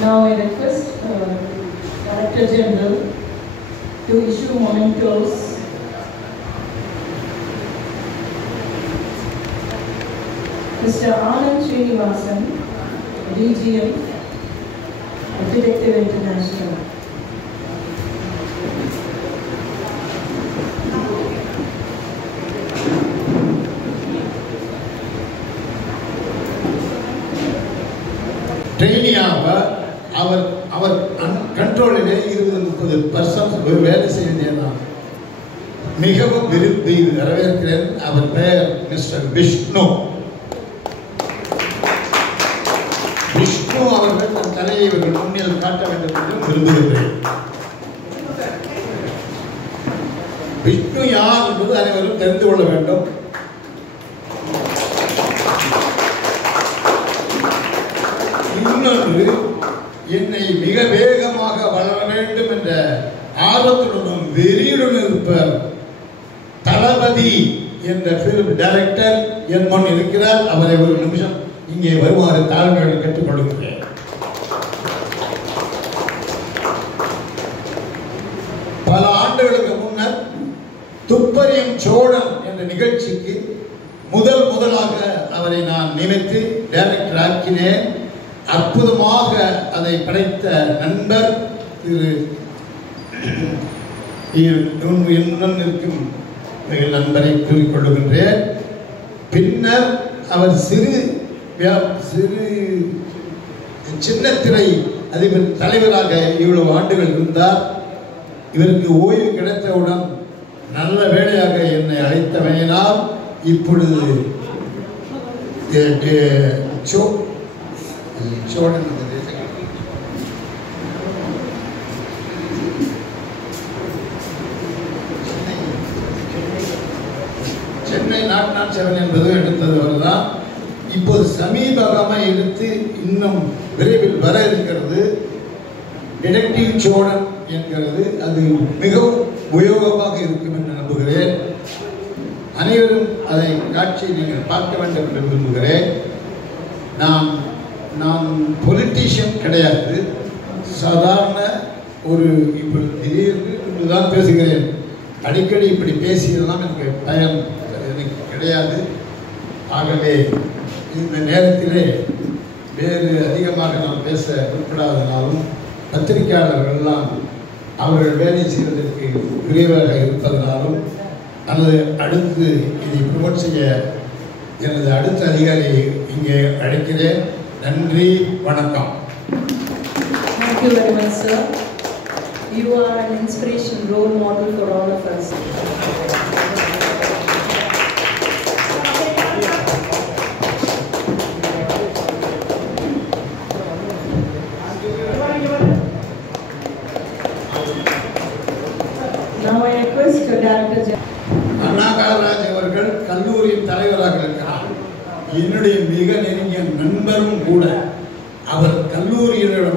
Now I request Director General to issue mementos. Mr. Anand Srinivasan, DGM, Detective International. ட்ரெயினியாக அவர் கண்ட்ரோலிலே 20-30% வேலை செய்ய மிகவும் விரும்பி வரவேற்கிறேன். அவர் பெயர் மிஸ்டர் விஷ்ணு. விஷ்ணு அவர்கள் தன் தலையை இவர்கள் முன்னில் காட்ட வேண்டும் என்று விரும்புகிறேன். விஷ்ணு யார் என்பது அனைவரும் தெரிந்து கொள்ள வேண்டும். இன்னொன்று, என்னை மிக வேகமாக வளர வேண்டும் என்ற ஆர்வத்துடனும் வெறியுடன் இருப்பவர் தளபதி என்ற பிலிம் டைரக்டர் என் முன் இருக்கிறார். அவரை ஒரு நிமிஷம் இங்கே வருமாறு தாழ்மையோடு கேட்டுக்கொள்கிறேன். பல ஆண்டுகளுக்கு முன்னர் துப்பறியும் சோழன் என்ற நிகழ்ச்சிக்கு முதலாக அவரை நான் நினைத்து டைரக்டர் ஆக்கினேன். அற்புதமாக அதை படைத்த நண்பர் திரு இருக்கும் நண்பரை கூறிக்கொள்ளுகின்றேன். பின்னர் அவர் சிறு சின்னத்திரை அதிபர் தலைவராக இவ்வளவு ஆண்டுகள் இருந்தார். இவருக்கு ஓய்வு கிடைத்தவுடன் நல்ல வேலையாக என்னை அழைத்தமையினால் இப்பொழுது சென்னை நாட் செவன் என்பது எடுத்தவர் தான். இப்போது சமீபமாக எடுத்து இன்னும் விரைவில் வர இருக்கிறது டிடெக்டிவ் சோழன் என்கிறது. அது மிகவும் உபயோகமாக இருக்கும் என்று நம்புகிறேன். அனைவரும் அதை காட்சியை நீங்கள் பார்க்க வேண்டும் என்று விரும்புகிறேன். நான் பொலிட்டீஷியன் கிடையாது. சாதாரண ஒரு இப்போ திடீர்னு தான் பேசுகிறேன். அடிக்கடி இப்படி பேசியதெல்லாம் எனக்கு பயம் எனக்கு கிடையாது. ஆகவே இந்த நேரத்திலே வேறு அதிகமாக நான் பேச உட்படாதனாலும் பத்திரிகையாளர்கள்லாம் அவர்கள் வேலை செய்வதற்கு விரைவாக இருப்பதனாலும் அல்லது அடுத்து இதை ப்ரொமோட் செய்ய எனது அடுத்த அதிகாரியை இங்கே அழைக்கிறேன். நன்றி, வணக்கம். Thank you very much, sir. You are an inspiration, role model for all of us. Now I request Director General. அண்ணா காலராஜ் அவர்கள் கல்லூரியின் தலைவராக இருக்கிறார். என்னுடைய மிக நெருங்கிய நண்பரும் கூட. அவர் கல்லூரியினுடைய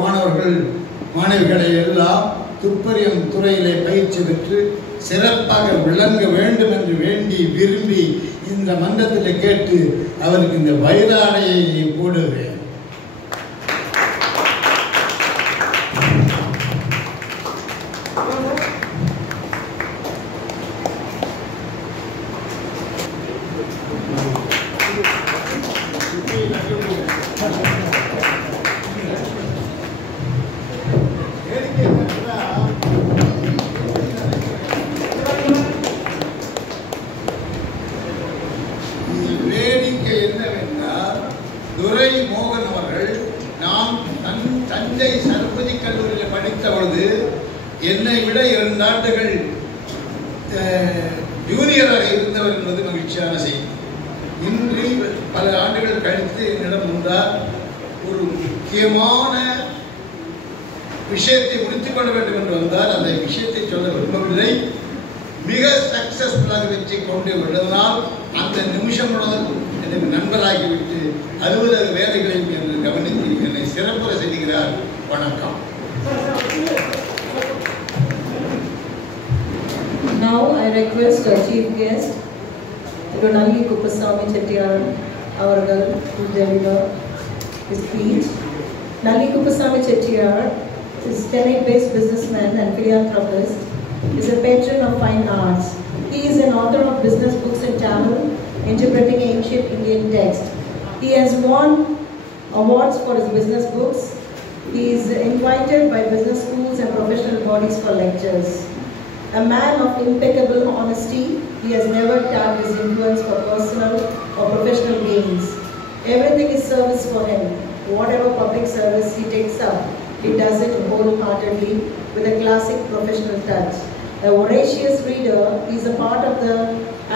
மாணவர்களை எல்லாம் துப்பறியும் துறையிலே பயிற்சி பெற்று சிறப்பாக விளங்க வேண்டும் என்று வேண்டி விரும்பி இந்த மன்றத்தில் கேட்டு அவருக்கு இந்த வைராடையை போடுவேன். வேடிக்கை என்னவென்றால், துரை மோகன் அவர்கள் நாம் தஞ்சை சரஸ்வதி கல்லூரியில் படித்த பொழுது என்னை விட 2 ஆண்டுகள் ஜூனியராக இருந்தவர் என்பது மகிழ்ச்சியான செய்தி. இன்று பல ஆண்டுகள் கழித்து என்னிடம் வந்தார். ஒரு முக்கியமான விஷயத்தை முடித்துக் கொள்ள வேண்டும் என்று வந்தார். அந்த விஷயத்தை சொல்ல விரும்பவில்லை. மிக சக்சஸ்ஃபுல்லாக வெற்றி கொண்டு விடுவதால் அந்த நிமிஷம் முதல் எனக்கு நண்பராகிவிட்டு அலுவலக வேலைகளையும் என்று கவனித்து என்னை சிறப்புற செய்கிறார். வணக்கம். Now I request our chief guest, Ronalli Kuppasamy Chettiar, to deliver his speech. Nalli Kuppasamy Chettiar is a Chennai-based businessman and philanthropist. Is a patron of fine arts. He is an author of business books in Tamil, interpreting ancient Indian text. He has won awards for his business books. He is invited by business schools and professional bodies for lectures. A man of impeccable honesty, he has never tapped his influence for personal or professional gains. Everything is service for him. Whatever public service he takes up, he does it wholeheartedly with a classic professional touch. A voracious reader, he is a part of the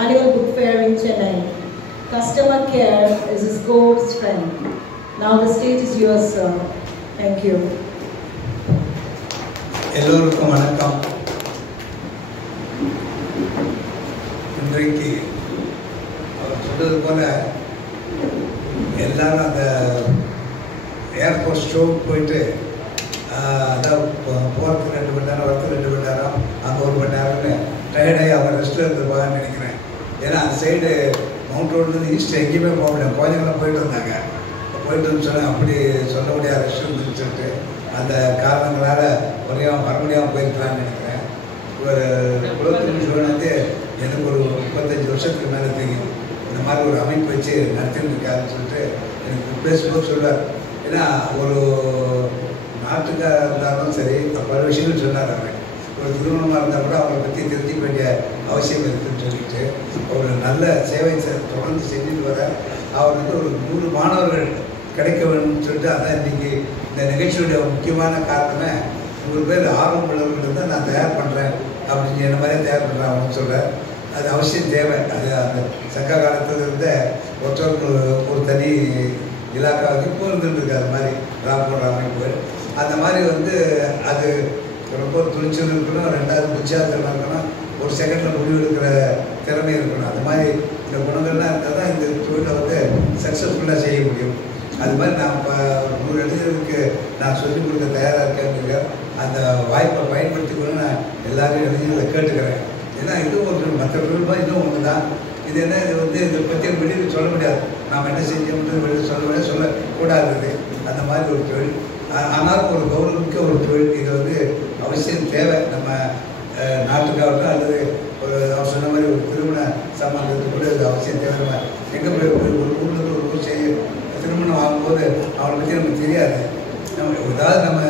annual book fair in Chennai. Customer care is his core strength. Now the stage is yours, sir. Thank you. எல்லோருக்கும் வணக்கம். இன்றைக்கு அவர் சொன்னது போல எல்லாரும் அந்த airport ஷோவுக்கு போயிட்டு அதான் போகிறதுக்கு 2 மணி நேரம், வரத்துக்கு 2 மணி நேரம், அங்கே 1 மணி நேரம்னு டயர்டாகி அவர் ரெஸ்ட்டில் இருந்துருப்பாங்கன்னு நினைக்கிறேன். ஏன்னா அந்த சைடு மவுண்ட் ரோட்லேருந்து ஈஸ்ட் எங்கேயுமே போக முடியாது. குழந்தைங்களாம் போயிட்டு வந்தாங்க. போயிட்டு சொன்னால் அப்படி சொல்ல முடியாத ரெஸ்ட் இருந்துன்னு சொல்லிட்டு அந்த காரணங்களால் வர முடியாமல் போயிருக்கலான்னு நினைக்கிறேன். ஒரு குலத்தொழில் நிறுவனம் வந்து எனக்கு ஒரு 35 வருஷத்துக்கு மேலே தெரியும். இந்த மாதிரி ஒரு அமைப்பு வச்சு நடத்தின்னு இருக்காருன்னு சொல்லிட்டு எனக்கு பேசும்போது சொல்லுவார். ஏன்னா ஒரு நாட்டுக்காக இருந்தாலும் சரி, பல விஷயங்கள் சொன்னார். அவர் ஒரு திருமணமாக இருந்தால் கூட அவரை பற்றி தெரிஞ்சுக்க வேண்டிய அவசியம் இருக்குதுன்னு சொல்லிட்டு ஒரு நல்ல சேவை தொடர்ந்து செஞ்சுட்டு வர அவர் வந்து ஒரு 100 மாணவர்கள் கிடைக்க வேணும்னு சொல்லிட்டு அதான் இன்றைக்கி இந்த நிகழ்ச்சியுடைய முக்கியமான காரணமே 100 பேர் ஆர்வம் உள்ளவர்கள் தான் நான் தயார் பண்ணுறேன் அப்படின்னு என்ன மாதிரியே தயார் பண்ணுறேன் அப்படின்னு சொல்கிறேன். அது அவசியம் தேவை. அது அந்த சங்க காலத்தில் இருந்த ஒருத்தருக்கு ஒரு தனி இலாக்காவுக்கு இப்போ இருந்துருக்கு. அது மாதிரி ராப்போட அமைப்பு அந்த மாதிரி வந்து அது ரொம்ப துணிச்சல் இருக்கணும். 2வது புத்தியாசமாக இருக்கணும். ஒரு செகண்டில் முடிவு எடுக்கிற திறமை இருக்கணும். அது மாதிரி இந்த குணங்கள்லாம் இருந்தால் தான் இந்த தொழிலை வந்து சக்ஸஸ்ஃபுல்லாக செய்ய முடியும். அது மாதிரி நான் இப்போ 100 இளைஞர்களுக்கு நான் சொல்லிக் கொடுக்க தயாராக இருக்கேன்னு அந்த வாய்ப்பை பயன்படுத்திக்கணும்னு நான் எல்லாரும் இளைஞர்களை கேட்டுக்கிறேன். ஏன்னா இதுவும் ஒரு மற்ற தொழில்மா இன்னும் ஒன்று தான். இது என்ன, இது வந்து இதை பற்றி வெளியில் சொல்ல முடியாது. நாம் என்ன செஞ்சோம்ன்றது வெளியில் சொல்ல முடியாது, சொல்லக்கூடாது. அந்த மாதிரி ஒரு தொழில், ஆனாலும் ஒரு கௌரவமிக்க ஒரு தொழில். இது வந்து அவசியம் தேவை நம்ம நாட்டுக்காகட்டும் அல்லது ஒரு அவர் சொன்ன மாதிரி ஒரு திருமண சம்பந்தத்துக்கு கூட இது அவசியம் தேவை. நம்ம எங்கே போய் ஒரு ஊரில் ஒரு ஊர் செய்ய திருமணம் ஆகும்போது அவனை பற்றி நமக்கு தெரியாது. நம்ம ஏதாவது நம்ம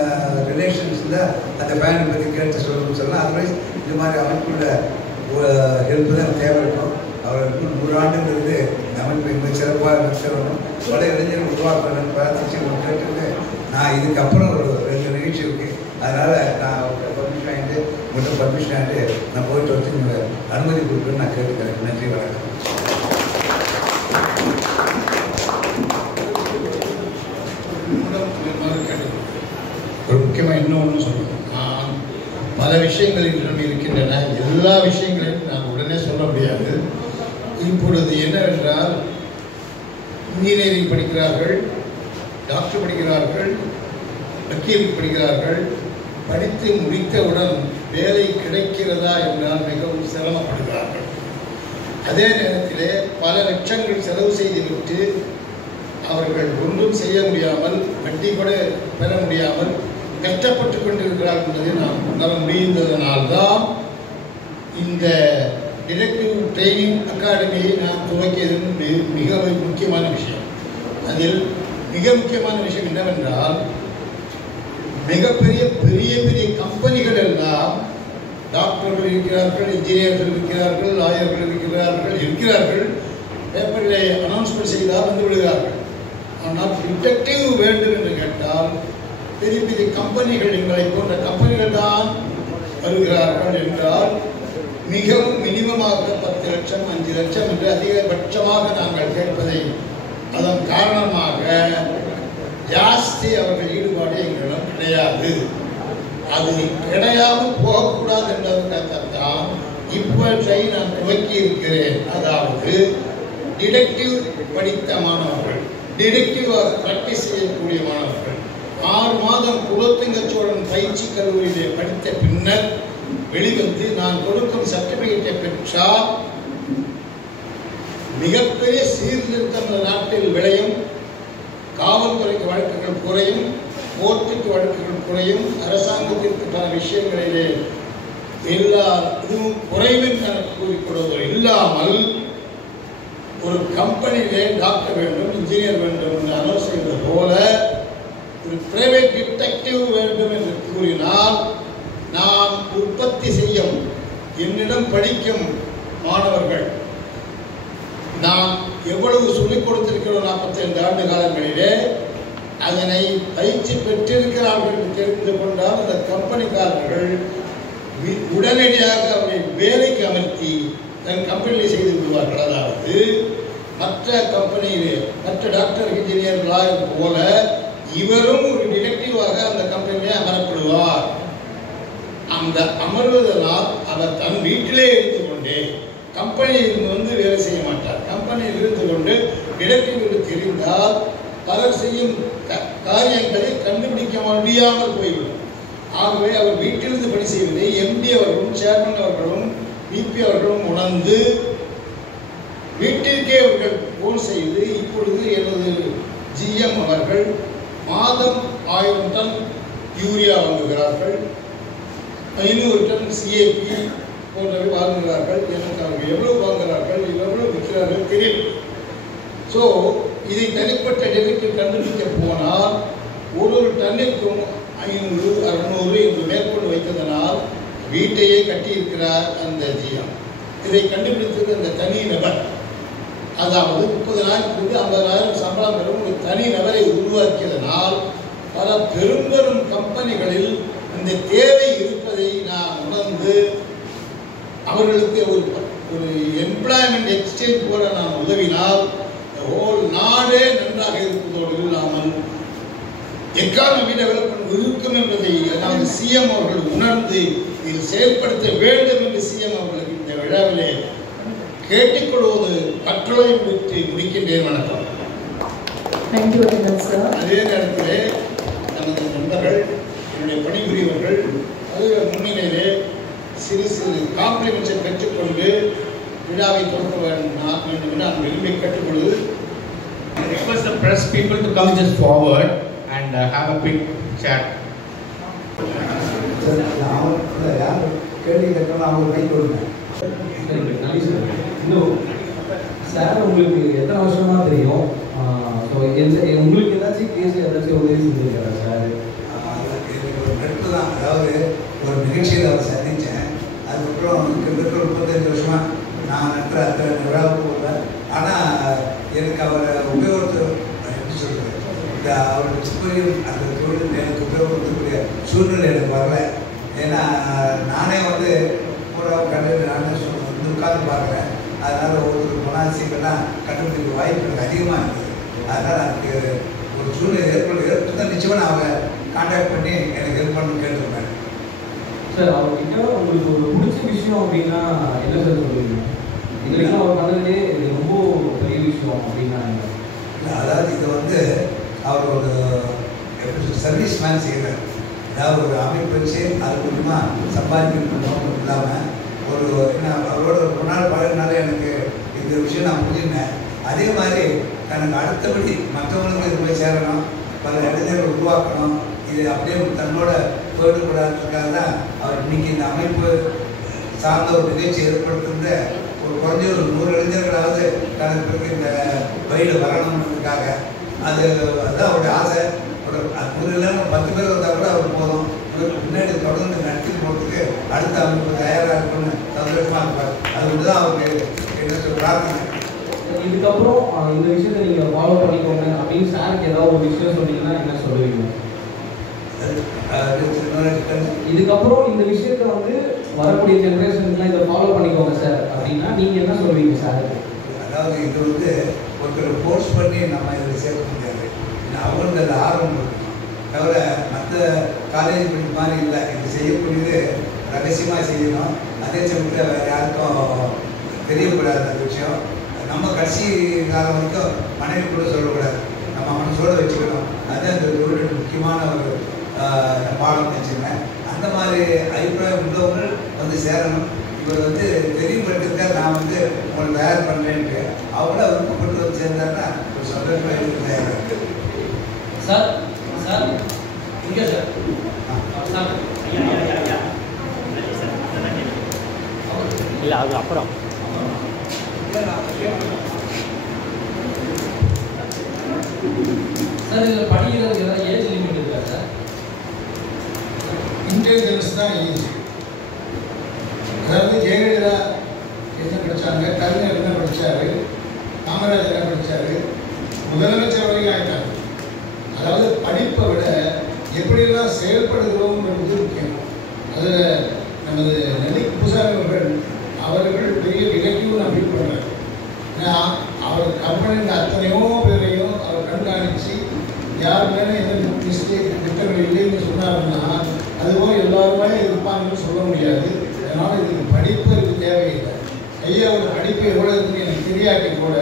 ரிலேஷன்ஸ் இருந்தால் அந்த ஃபேமிலி பற்றி கேட்டு சொல்லணும்னு சொல்லலாம். அதர்வைஸ் இந்த மாதிரி அமைப்புள்ள ஹெல்ப் தான் தேவை இருக்கும். அவருக்கு 100 ஆண்டுங்கிறது இந்த அமைப்பு மிக சிறப்பாக நடத்தணும். பல இளைஞர்கள் உருவாக்கணும்னு பிரார்த்திச்சு கேட்டு நான் இதுக்கப்புறம் ஒரு 2 நிகழ்ச்சி இருக்குது. அதனால் நான் அவர்கிட்ட பர்மிஷன் ஆகிட்டு உங்கள்கிட்ட பர்மிஷன் ஆகிட்டு நான் போயிட்டு வந்து உங்களை அனுமதி கொடுக்குறேன்னு நான் கேட்டுக்கிறேன். நன்றி, வணக்கம். ஒரு முக்கியமாக இன்னொன்று சொல்லணும். நான் பல விஷயங்கள் இன்னும் இருக்கின்றன. எல்லா விஷயங்களையும் நான் உடனே சொல்ல முடியாது. இப்பொழுது என்னவென்றால், இன்ஜினியரிங் படிக்கிறார்கள், டாக்டர் படிக்கிறார்கள், வக்கீல் படிக்கிறார்கள். படித்து முடித்தவுடன் வேலை கிடைக்கிறதா என்றால் மிகவும் சிரமப்படுகிறார்கள். அதே நேரத்திலே பல லட்சங்கள் செலவு செய்துவிட்டு அவர்கள் ஒன்றும் செய்ய முடியாமல், வட்டி கூட பெற முடியாமல் கஷ்டப்பட்டு கொண்டிருக்கிறார்கள் என்பதை நாம் உணர முடிந்ததனால்தான் இந்த டிடெக்டிவ் ட்ரைனிங் அகாடமியை நாம் துவக்கியது மிக முக்கியமான விஷயம். அதில் மிக முக்கியமான விஷயம் என்னவென்றால், மிகப்பெரிய பெரிய பெரிய கம்பெனிகள் எல்லாம் டாக்டர்கள் இருக்கிறார்கள், இன்ஜினியர்கள் இருக்கிறார்கள், லாயர்கள் இருக்கிறார்கள். பேப்பரில் அனௌன்ஸ்மெண்ட் செய்தால் வந்து விடுகிறார்கள். ஆனால் டிடெக்டிவ் வேண்டும் என்று கேட்டால் பெரிய பெரிய கம்பெனிகள், எங்களை போன்ற கம்பெனிகள் தான் வருகிறார்கள். என்றால் மிகவும் மினிமமாக 10 லட்சம் 5 லட்சம் என்று அதிகபட்சமாக நாங்கள் கேட்பதை, அதன் காரணமாக ஜாஸ்தி அவர்கள் ஈடுபாடு எங்களிடம் கிடையாது. அது கிடையாமல் போகக்கூடாது என்பதற்காகத்தான் இப்போதை நான் துவக்கி இருக்கிறேன். அதாவது டிடெக்டிவ் படித்த மாணவர்கள், டிடெக்டிவாக பிராக்டிஸ் செய்யக்கூடிய மாணவர்கள் 6 மாதம் குலோத்துங்க சோழன் பயிற்சி கல்லூரியிலே படித்த பின்னர் வெளிவந்து நான் கொடுக்கும் சர்டிபிகேட்டை பெற்றால் மிகப்பெரிய சீர்திருத்தம் நாட்டில் விளையும், காவல்துறைக்கு வழக்குகள் குறையும், கோர்ட்டுக்கு வழக்குகள் குறையும். அரசாங்கத்திற்கு பல விஷயங்களிலே எல்லா இதுவும் குறைவும் எனக்கு கூறிக்கொள்வது இல்லாமல் ஒரு கம்பெனியிலே டாக்டர் வேண்டும், இன்ஜினியர் வேண்டும் என்று அனௌன்ஸ் செய்வது போல ஒரு பிரைவேட் டிடெக்டிவ் வேண்டும் என்று கூறினால் நான் உற்பத்தி செய்யும் என்னிடம் படிக்கும் மாணவர்கள் நான் எவ்வளவு சொல்லிக் கொடுத்திருக்கிறோம் 45 ஆண்டு காலங்களிலே அதனை பயிற்சி பெற்றிருக்கிறார்கள் என்று தெரிந்து கொண்டால் அந்த கம்பெனிக்காரர்கள் உடனடியாக அவரை வேலைக்கு அமர்த்தி தன் கம்பெனியில் செய்து விடுவார்கள். அதாவது மற்ற கம்பெனியிலே மற்ற டாக்டர், இன்ஜினியர், லாயர் போல இவரும் ஒரு டிடெக்டிவாக அந்த கம்பெனியிலே அமரப்படுவார். அந்த அமர்வதனால் அவர் தன் வீட்டிலே இருந்து கொண்டே கம்பெனியில் வந்து வேலை செய்ய மாட்டார். கம்பெனியில் இருந்து கொண்டு டிடெக்டிவ் தெரிந்தால் பலர் செய்யும் காரியங்களை கண்டுபிடிக்க முடியாமல் போய்விடும். ஆகவே அவர் வீட்டிலிருந்து பணி செய்வதை எம்டி அவர்களும் சேர்மன் அவர்களும் பிபி அவர்களும் உணர்ந்து வீட்டிற்கே அவர்கள் போன் செய்து இப்பொழுது எனது ஜிஎம் அவர்கள் மாதம் 1000 டன் யூரியா வாங்குகிறார்கள், 500 டன் சிஏபி போன்றவை வாங்குகிறார்கள். எனக்கு அவர்கள் எவ்வளவு வாங்குகிறார்கள், எவ்வளவு விற்கிறார்கள் தெரியும். ஸோ இதை தனிப்பட்ட டெலிட்டில் கண்டுபிடிக்க போனால் ஒரு டன்னிற்கும் 500, 600 என்று மேற்கொண்டு வைத்ததனால் வீட்டையே கட்டியிருக்கிறார் அந்த ஜிஎம். இதை கண்டுபிடித்தது அந்த தனி நபர். அதாவது 30,000 50,000 சம்பளம் பெறும் ஒரு தனி நபரை உருவாக்கியதனால் பல பெரும் கம்பெனிகளில் அந்த தேவை இருப்பதை நான் உணர்ந்து அவர்களுக்கு ஒரு எம்ப்ளாய்மெண்ட் எக்ஸ்சேஞ்ச் போல நான் உதவினால் ஹோல் நாடே நன்றாக இருப்பதோடு இல்லாமல் எக்கானமி டெவலப்மெண்ட் இருக்கும் என்பதை அதாவது சிஎம் அவர்கள் உணர்ந்து இதில் செயல்படுத்த வேண்டும் என்று சிஎம் அவர்களுக்கு இந்த விழாவிலே கேட்டுக்கொள்வது கற்றலை விட்டு முடிக்கின்றேன். வணக்கம். அதே நேரத்திலே நமது நண்பர்கள், என்னுடைய பணிபுரியவர்கள் முன்னிலையிலே சிறு சிறு காம்ப்ளிமெண்ட்ஸை பெற்றுக்கொண்டு விழாவை தொடங்க வேண்டும் என்று நான் விரும்பி கேட்டுக்கொள்வது. I request the press people to come just forward and have a quick chat. கேள்வி கேட்கணும், அவங்க கை கொடுங்க. இன்னும் சார் உங்களுக்கு எத்தனை வருஷமா தெரியும்? ஸோ உங்களுக்கு ஏதாச்சும் கேஸ் ஏதாச்சும் உதவி செஞ்சுருக்காரா சார்? எனக்கு ஒரு நட்பு தான். அதாவது ஒரு நிகழ்ச்சியில் அவர் சந்தித்தேன். அதுக்கப்புறம் கிட்டத்தட்ட 35 வருஷமா நான் நட்பு அத்தனை விழாவுக்கு போவேன். ஆனால் எனக்கு அவரை உபயோகத்தை எப்படி சொல்கிறது, இந்த அவருடைய துப்பையும் அந்த தொழில் எனக்கு உபயோகப்படுத்தக்கூடிய சூழ்நிலை எனக்கு வரல. ஏன்னா நானே வந்து ஒரு கண்டு நானே வந்து உட்கார்ந்து பார்க்குறேன். அதனால் ஒவ்வொரு குணாதிசயங்கள்லாம் கண்டுபிடிக்க வாய்ப்பு எனக்கு அதிகமாக இருக்குது. அதனால் எனக்கு ஒரு சூழ்நிலை ஏற்பட்டு தான் நிச்சயமாக நான் அவரை கான்டாக்ட் பண்ணி எனக்கு ஹெல்ப் பண்ணணும்னு கேட்டுருப்பேன். சார் அவர்கிட்ட உங்களுக்கு ஒரு பிடிச்ச விஷயம் அப்படின்னா என்ன சார் சொல்லுவீங்க? இதுவரைக்கும் அவர் பண்ணதுலே இது ரொம்ப பெரிய விஷயம் அப்படின்னா இல்லை, அதாவது இதை வந்து அவர் ஒரு எப்படி சர்வீஸ் மேன் செய்கிறார். அதாவது ஒரு அமைப்பு வச்சு அது மூலமாக சம்பாதிக்கணும் இல்லாமல் ஒரு என்ன அவரோட ஒரு நாள் பழகினால எனக்கு இந்த விஷயம் நான் புரிஞ்சிருந்தேன். அதே மாதிரி தனக்கு அடுத்தபடி மற்றவங்களுக்கு இது போய் சேரணும், பல இளைஞர்கள் உருவாக்கணும், இது அப்படியே தன்னோட போயிடக்கூடாதுக்காக தான் அவர் இன்னைக்கு இந்த அமைப்பு சார்ந்த ஒரு நிகழ்ச்சி ஏற்படுத்துகிற ஒரு குறைஞ்ச ஒரு 100 இளைஞர்களாவது தனக்கு பிறகு இந்த வழியில் வரணுன்றதுக்காக அதுதான் அவருடைய ஆசை. ஒரு 100 இல்லைன்னு 10 பேர் வந்தால் கூட அவர் போதும். முன்னாடி தொடர்ந்து நடத்திட்டு போகிறதுக்கு அடுத்த அமைப்பு தயாராக இருக்குன்னு சந்தோஷமாக இருப்பார். அது ஒன்று தான் அவருக்கு என்ன பிரார்த்தனை. இதுக்கப்புறம் இந்த விஷயத்தை நீங்கள் ஃபாலோ பண்ணிக்கோங்க அப்படின்னு சாருக்கு ஏதாவது ஒரு விஷயம் சொன்னீங்கன்னா என்ன சொல்லுவீங்க? இதுக்கப்புறம் இந்த விஷயத்த வந்து வரக்கூடிய ஜென்ரேஷனுக்குலாம் இதை ஃபாலோ பண்ணிக்கோங்க சார் அப்படின்னா நீங்கள் என்ன சொல்லுவீங்க சாருக்கு? அதாவது இது வந்து ஒருத்தர் ஃபோர்ஸ் பண்ணி நம்ம இதில் சேர்க்க முடியாது. அவங்களுக்கு அது ஆர்வம் இருக்கணும். தவிர மற்ற காலேஜ் படிப்பு மாதிரி இல்லை. இது செய்யக்கூடியது ரகசியமாக செய்யணும். அதே சமயத்தில் வேறு யாருக்கும் தெரியக்கூடாது அந்த விஷயம். நம்ம கடைசி காலம் வரைக்கும் மனைவி கூட சொல்லக்கூடாது, நம்ம மனசோடு வச்சுக்கணும். அதுதான் இந்த தொழில் முக்கியமான ஒரு பாடம் வச்சுருந்தேன். அந்த மாதிரி அபிப்பிராயம் உள்ளவர்கள் வந்து சேரணும். இவர் வந்து தெரியப்படுத்திருக்கார், நான் வந்து உங்களை தயார் பண்ணுறேன்ட்டு அவங்கள விருப்பப்பட்டு வந்து சேர்ந்தாருன்னா ஒரு சந்தோஷமாக இருக்குது. சார் சார் அது அப்புறம் சார் இதில் படிக்கிறது ஏதாவது ஏஜ் லிமிட் இருக்கா சார்? இன்டெலிஜென்ஸ் தான் ஏஜ். அதாவது ஜெயலலிதா என்ன படித்தாங்க, கலைஞர் என்ன படித்தார், காமராஜர் என்ன படித்தார், முதலமைச்சர் வரைக்கும் ஆகிட்டாங்க. அதாவது படிப்பை விட எப்படியெல்லாம் செயல்படுகிறோம்ன்றது முக்கியம். அதில் நமது நெல்லிக் பூசாரி அவர்கள் பெரிய நிகழ்ச்சியும் நான் ஃபீல் பண்ணுறேன். ஏன்னா அவர் கம்பெனியில் அத்தனையோ பேரையும் அவர் கண்காணித்து யார் மேலே எந்த மிஸ்டேக் திட்டங்கள் இல்லைன்னு சொன்னாருன்னா அதுபோல் எல்லாருமே இருப்பாங்கன்னு சொல்ல முடியாது. அதனால் இதுக்கு படிப்பு இதுக்கு தேவையில்லை. ஐயாவோட படிப்பு எவ்வளோ இருக்குன்னு எனக்கு தெரியாட்டி கூட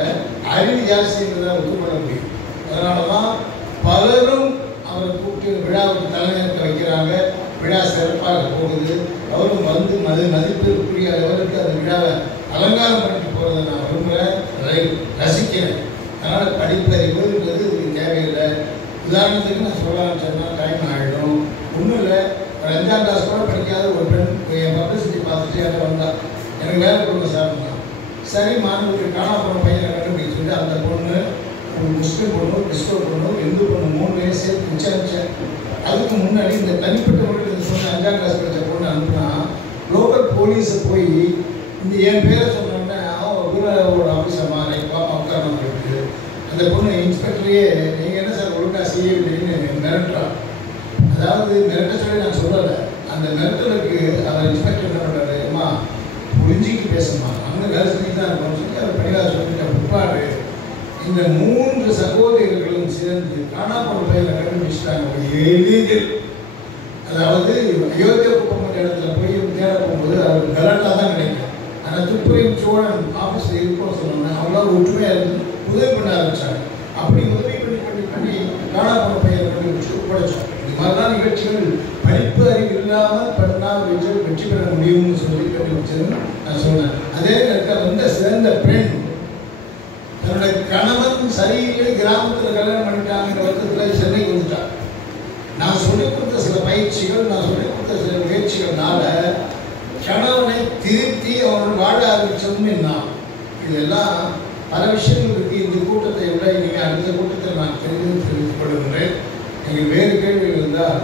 அறிவு ஜாஸ்தின்றதை ஒத்துக்கொள்ள முடியும். அதனால தான் பலரும் அவரை கூப்பிட்டு விழாவுக்கு தலைமையேற்க வைக்கிறாங்க. விழா சிறப்பாக போகுது. அவரும் வந்து மதிப்பிற்குரிய அவருக்கு அந்த விழாவை அலங்காரம் பண்ணிட்டு போகிறத நான் விரும்புகிறேன், அதை ரசிக்கிறேன். அதனால் படிப்பறிவுன்றது இதுக்கு தேவையில்லை. உதாரணத்துக்கு நான் சொல்ல ஆரம்பிச்சேன்னா டைம் ஆகிடும். ஒன்றும் இல்லை, ஒரு 5ஆம் கிளாஸ் கூட படிக்காத ஒரு பெண் என் பப்ளிசிட்டி பார்த்துட்டு என்கிட்ட வந்தால் எனக்கு வேலை கொடுக்க சார்னா சரி மாணவருக்கு காணா போன பையனை கண்டுபிடிச்சிட்டு அந்த பொண்ணு ஒரு முஸ்லீம் பொண்ணு, கிறிஸ்தவ பொண்ணு, இந்து பொண்ணு 3 பேரும் சேர்த்து விசாரித்தேன். அதுக்கு முன்னாடி இந்த தனிப்பட்ட முறையில் சொன்ன 5ஆம் கிளாஸ் படித்த பொண்ணு அனுப்புனா லோக்கல் போலீஸை போய் இந்த என் பேரை சொன்னோன்னே அவன் ஒரு ஆஃபீஸர் மாறி பாப்பா உட்காரணும் இருக்குது. அந்த பொண்ணு இன்ஸ்பெக்டரையே நீங்கள் என்ன சார் ஒழுங்காக செய்யவில்லைன்னு மிரட்டுறான். அதாவது மிரட்ட சொல்லி நான் சொல்லலை, அந்த மிரட்டலுக்கு அவர் இன்ஸ்பெக்டர் என்ன பண்ணுறாரு, அம்மா புரிஞ்சிக்கு பேசணுமா, அங்கே வேலை செஞ்சு தான் இருக்கணும்னு சொல்லி அவர் பணியாக சொல்லிட்டு பிற்பாடு இந்த 3 சகோதரிகளும் சேர்ந்து காணாமல் பையனை கண்டுபிடிச்சிட்டாங்க எளிதில். அதாவது அயோத்தியா குப்பம் இடத்துல போய் தேட போகும்போது அவர் கலட்டாக தான் கிடைக்கும். ஆனால் துப்புரவு சோழன் ஆஃபீஸில் இருக்கணும்னு சொன்னாங்க. அவங்களால ஒற்றுமையாக இருந்து உதவி பண்ண ஆரம்பித்தாங்க. அப்படி உதவி பண்ணி காணாமல் பையனை கண்டுபிடிச்சி ஒப்படைச்சோம். இது மாதிரிலாம் நிகழ்ச்சிகள் படிப்பு அறிவு இல்லாமல் பண்ணால் வெற்றி பெற முடியும்னு சொல்லி கண்டுபிடிச்சதுன்னு நான் சொன்னேன். அதே நேரத்தில் வந்த சிறந்த பெண் தன்னுடைய கணவன் சரியில்லை, கிராமத்தில் கல்யாணம் பண்ணிட்டாங்கிற வருத்தத்தில் சென்னைக்கு வந்துட்டார். நான் சொல்லிக் கொடுத்த சில பயிற்சிகள், நான் சொல்லிக் கொடுத்த சில முயற்சிகள்னால கணவனை திருத்தி அவர்கள் வாழ ஆரம்பித்ததுமே நான். இதெல்லாம் பல விஷயங்கள் இருக்குது. இந்த கூட்டத்தை விட இனிமேல் அடுத்த கூட்டத்தில் நான் தெரிவித்துக் கொள்கின்றேன். நீங்கள் வேறு கேள்விகள் இருந்தால்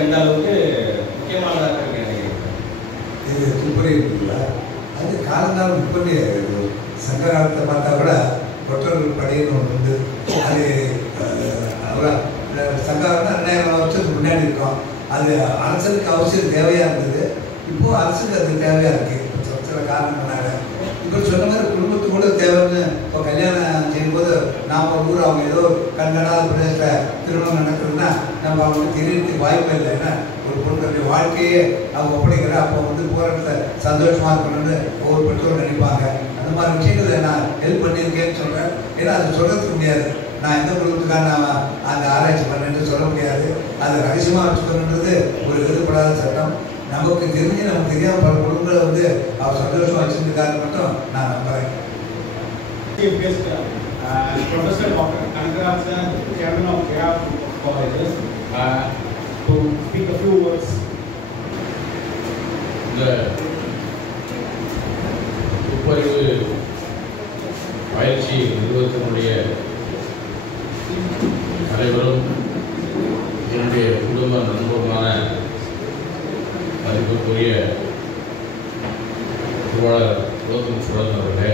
எந்த அளவுக்கு முக்கியமானதாக இருக்கு நினைக்கிறேன். இது துப்புரை இருக்குல்ல, அது காலந்தால் முப்பது சங்க காலத்தை பார்த்தா கூட ஒற்றர்கள் படையின்னு ஒன்று உண்டு. அது சங்காரம்னா 2000 வருஷத்துக்கு முன்னாடி இருக்கும். அது அரசுக்கு அவசியம் தேவையாக இருந்தது. இப்போது அரசுக்கு அது தேவையாக இருக்குது சில காரணங்களால. இப்போ சொன்ன மாதிரி குடும்பத்துக்கு கூட தேவைன்னு இப்போ கல்யாணம் செய்யும்போது நாம் ஒரு ஊர் அவங்க ஏதோ கண்கடாத பிரதேசத்தில் திருமணம் நடக்குதுன்னா நம்ம அவங்களுக்கு தெரியறதுக்கு வாய்ப்பு இல்லை. ஏன்னா ஒரு பொண்ணுடைய வாழ்க்கையே அவங்க ஒப்படைக்கிற அப்போ போராட்டத்தை சந்தோஷமாக இருக்கணும்னு ஒவ்வொரு பெற்றோரும் நினைப்பாங்க. அந்த மாதிரி விஷயங்களை நான் ஹெல்ப் பண்ணியிருக்கேன்னு சொல்கிறேன். ஏன்னா அது சொல்கிறதுக்கு முடியாது. நான் எந்த குடும்பத்துக்காக நான் அந்த ஆராய்ச்சி பண்ணேன்னு சொல்ல முடியாது. அதை ரகசியமாக வச்சுக்கணுன்றது ஒரு எதிர்படாத சட்டம். நமக்கு தெரிஞ்சு நமக்கு தெரியாமல் பல குடும்பங்களை அவர் சந்தோஷமாக வச்சுருக்காரு மட்டும் நான் நம்புகிறேன். Professor Dr. Kanagarajan, Chairman of KR Colleges, to speak a few words. இந்த துப்பறிவு பயிற்சி நிறுவனத்தினுடைய தலைவரும் என்னுடைய குடும்ப நண்பருமான மதிப்புக்குரிய திருவாளர் கௌதம் சுரன் அவர்களே,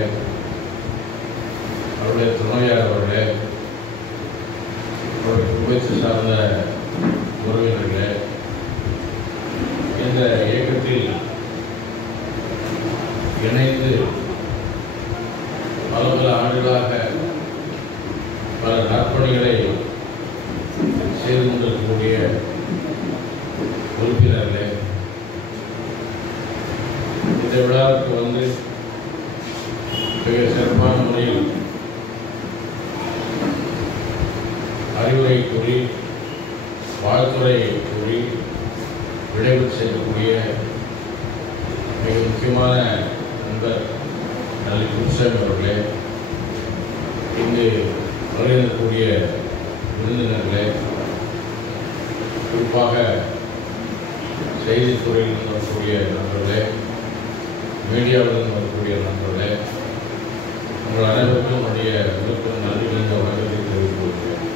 அவருடைய துணையார் அவர்களே, அவருடைய குடும்பத்தை சார்ந்த உறவினர்களே, இந்த இயக்கத்தில் இணைந்து பல ஆண்டுகளாக பல நற்பணிகளை செய்து கொண்டிருக்கக்கூடிய உறுப்பினர்களே, இந்த விழாவுக்கு வந்து மிக சிறப்பான முறையில் அறிவுரை கூறி வாழ்த்துறை கூறி விடைபெற்று செல்லக்கூடிய மிக முக்கியமான நண்பர் நல்லி குருசாமி அவர்களே, இங்கு வருகின்றக்கூடிய விருந்தினர்களே, குறிப்பாக செய்தித்துறையில் வரக்கூடிய நண்பர்களே, மீடியாவில் வரக்கூடிய நண்பர்களே, உங்கள் அனைவருக்கும் என்னுடைய விழுப்புரம் நன்றிகளின் வணக்கத்தை தெரிவித்துக் கொள்கிறேன்.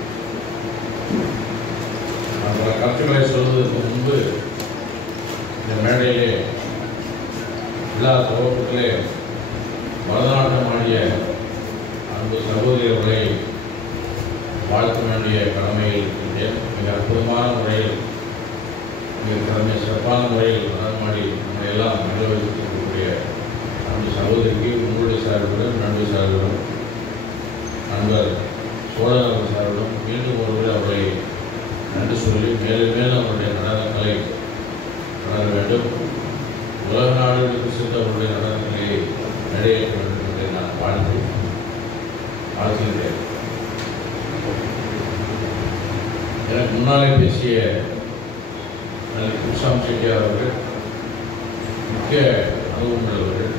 நான் பல கருத்துக்களை சொல்வதற்கு முன்பு இந்த மேடையிலே எல்லா துவக்கத்திலே பரதநாட்டம் ஆடிய அன்பு சகோதரர்களை வாழ்த்த வேண்டிய கடமையில் இருக்கின்றேன். மிக அற்புதமான முறையில், மிக சிறப்பான முறையில் நடனமாடி நம்ம எல்லாம் நிகழ்வதற்கக்கூடிய அன்பு சகோதரிக்கு உங்களுடைய சார்புடன், நண்பு சார்புடன், நண்பர் சோழநகர் சார்புடன் மீண்டும் ஒருவர் அவர்களை நன்றி சொல்லி மேலும் மேலும் அவருடைய நடனங்களை நடன வேண்டும். உலக நாடுகளுக்கு சென்று அவருடைய நடனங்களை நிறைவேற்ற வேண்டும் என்று நான் வாழ்த்துகிறேன். எனக்கு முன்னாலே பேசிய குஷாம் செட்டியார் அவர்கள் முக்கிய அனுபவம் உள்ளவர்கள்,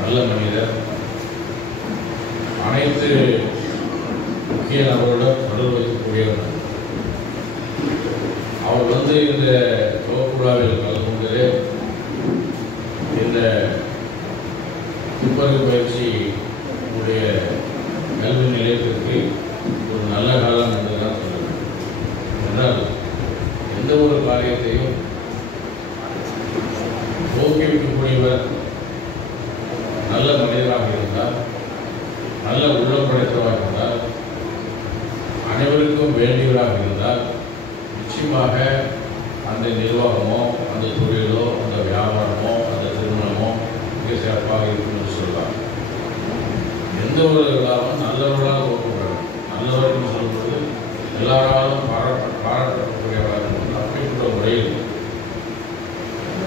நல்ல மனிதர், அனைத்து முக்கிய நபர்களுடன் தொடர்பு வைக்கக்கூடியவர். அவர் இந்த துவக்குழாவில் கலந்து கொண்டது இந்த துப்பறிவு பயிற்சி உடைய கல்வி நிலையத்திற்கு ஒரு நல்ல காலம் என்றுதான் சொல்ல வேண்டும். என்றால் எந்த ஒரு காரியத்தையும் ஊக்குவிக்கக்கூடியவர் நல்ல மனிதராக இருந்தால், நல்ல உள்ளம் படைத்தவராக இருந்தால், அனைவருக்கும் வேண்டியவராக இருந்தால் நிச்சயமாக அந்த நிர்வாகமோ, அந்த தொழிலோ, அந்த வியாபாரமோ, அந்த திருமணமோ மிக சிறப்பாக இருக்கும் என்று சொல்லலாம். எந்த ஒரு விழாவும் நல்லவர்களாக ஊக்குவிக்கிறார். நல்லவர்கள் சொல்வது எல்லாராலும் பாராட்டக்கூடியவராக இருக்கும். அப்படிப்பட்ட முறையில்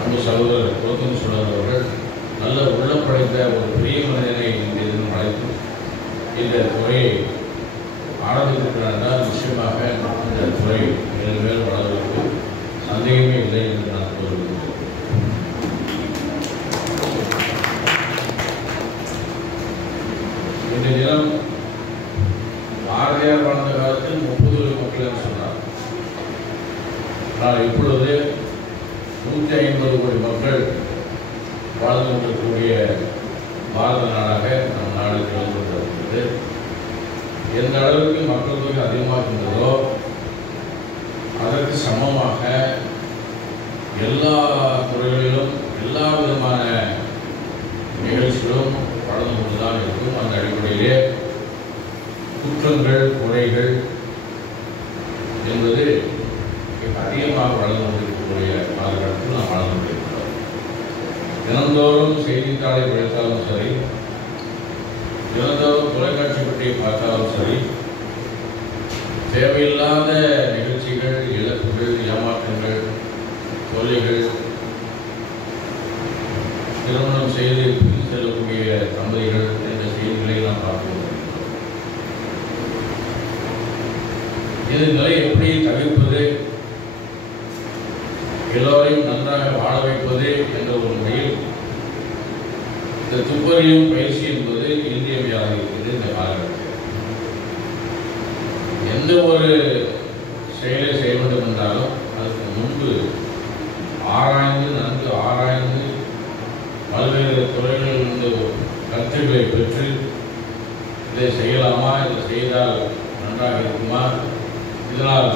அன்பு சகோதரர் குலத்தின் சொல்லுறவர்கள் நல்ல உள்ளம் படைத்த ஒரு பெரிய மனிதனை இந்த தினம் அழைத்து இந்த துறையை ஆரம்பித்திருக்கிறார். நிச்சயமாக இந்த துறை மேலும் மேலும் வளர்வதற்கு சந்தேகமே இல்லை என்று நான் கூறுகிறேன். இந்த தினம் பாரதியார் வாழ்ந்த காலத்தில் 30 கோடி மக்கள் என்று சொன்னார். ஆனால் இப்பொழுது 150 கோடி மக்கள் வாழ்ந்து கொண்டிருக்கக்கூடிய பாரத நாடாக நம் நாடு திகழ்ந்து கொண்டிருக்கிறது. எந்த அளவுக்கு மக்கள் தொகை அதிகமாகின்றதோ அதற்கு சமமாக எல்லா துறைகளிலும் எல்லா விதமான நிகழ்ச்சிகளும் வளர்ந்து கொண்டுதான் இருக்கும். அந்த அடிப்படையிலே குற்றங்கள், குறைகள் என்பது அதிகமாக வளர்ந்து கொண்டிருக்கக்கூடிய காலகட்டத்தில் நாம் வளர்ந்து கொண்டிருக்கிறோம். தினந்தோறும் செய்தித்தாளை படித்தாலும் சரி, தினந்தோறும் தொலைக்காட்சி பற்றி பார்த்தாலும் சரி, தேவையில்லாத நிகழ்ச்சிகள், இழப்புகள், ஏமாற்றங்கள், தொல்லைகள், திருமணம் செய்து செல்லக்கூடிய தம்பதிகள் என்ற செய்திகளை நாம் பார்க்கிறோம். இந்த நிலை எப்படி தவிர்ப்பது, எல்லோரையும் நன்றாக வாழ வைப்பது என்ற ஒரு முறையில் இந்த துப்பறியும் பயிற்சி என்பது இன்றியமையாக இருக்கிறது. இந்த காலகட்டத்தில் எந்த ஒரு செயலை செய்ய வேண்டும் என்றாலும் அதுக்கு முன்பு நன்கு ஆராய்ந்து பல்வேறு துறைகளிலிருந்து கருத்துக்களை பெற்று இதை செய்யலாமா, இதை செய்தால் நன்றாக இருக்குமா, இதனால்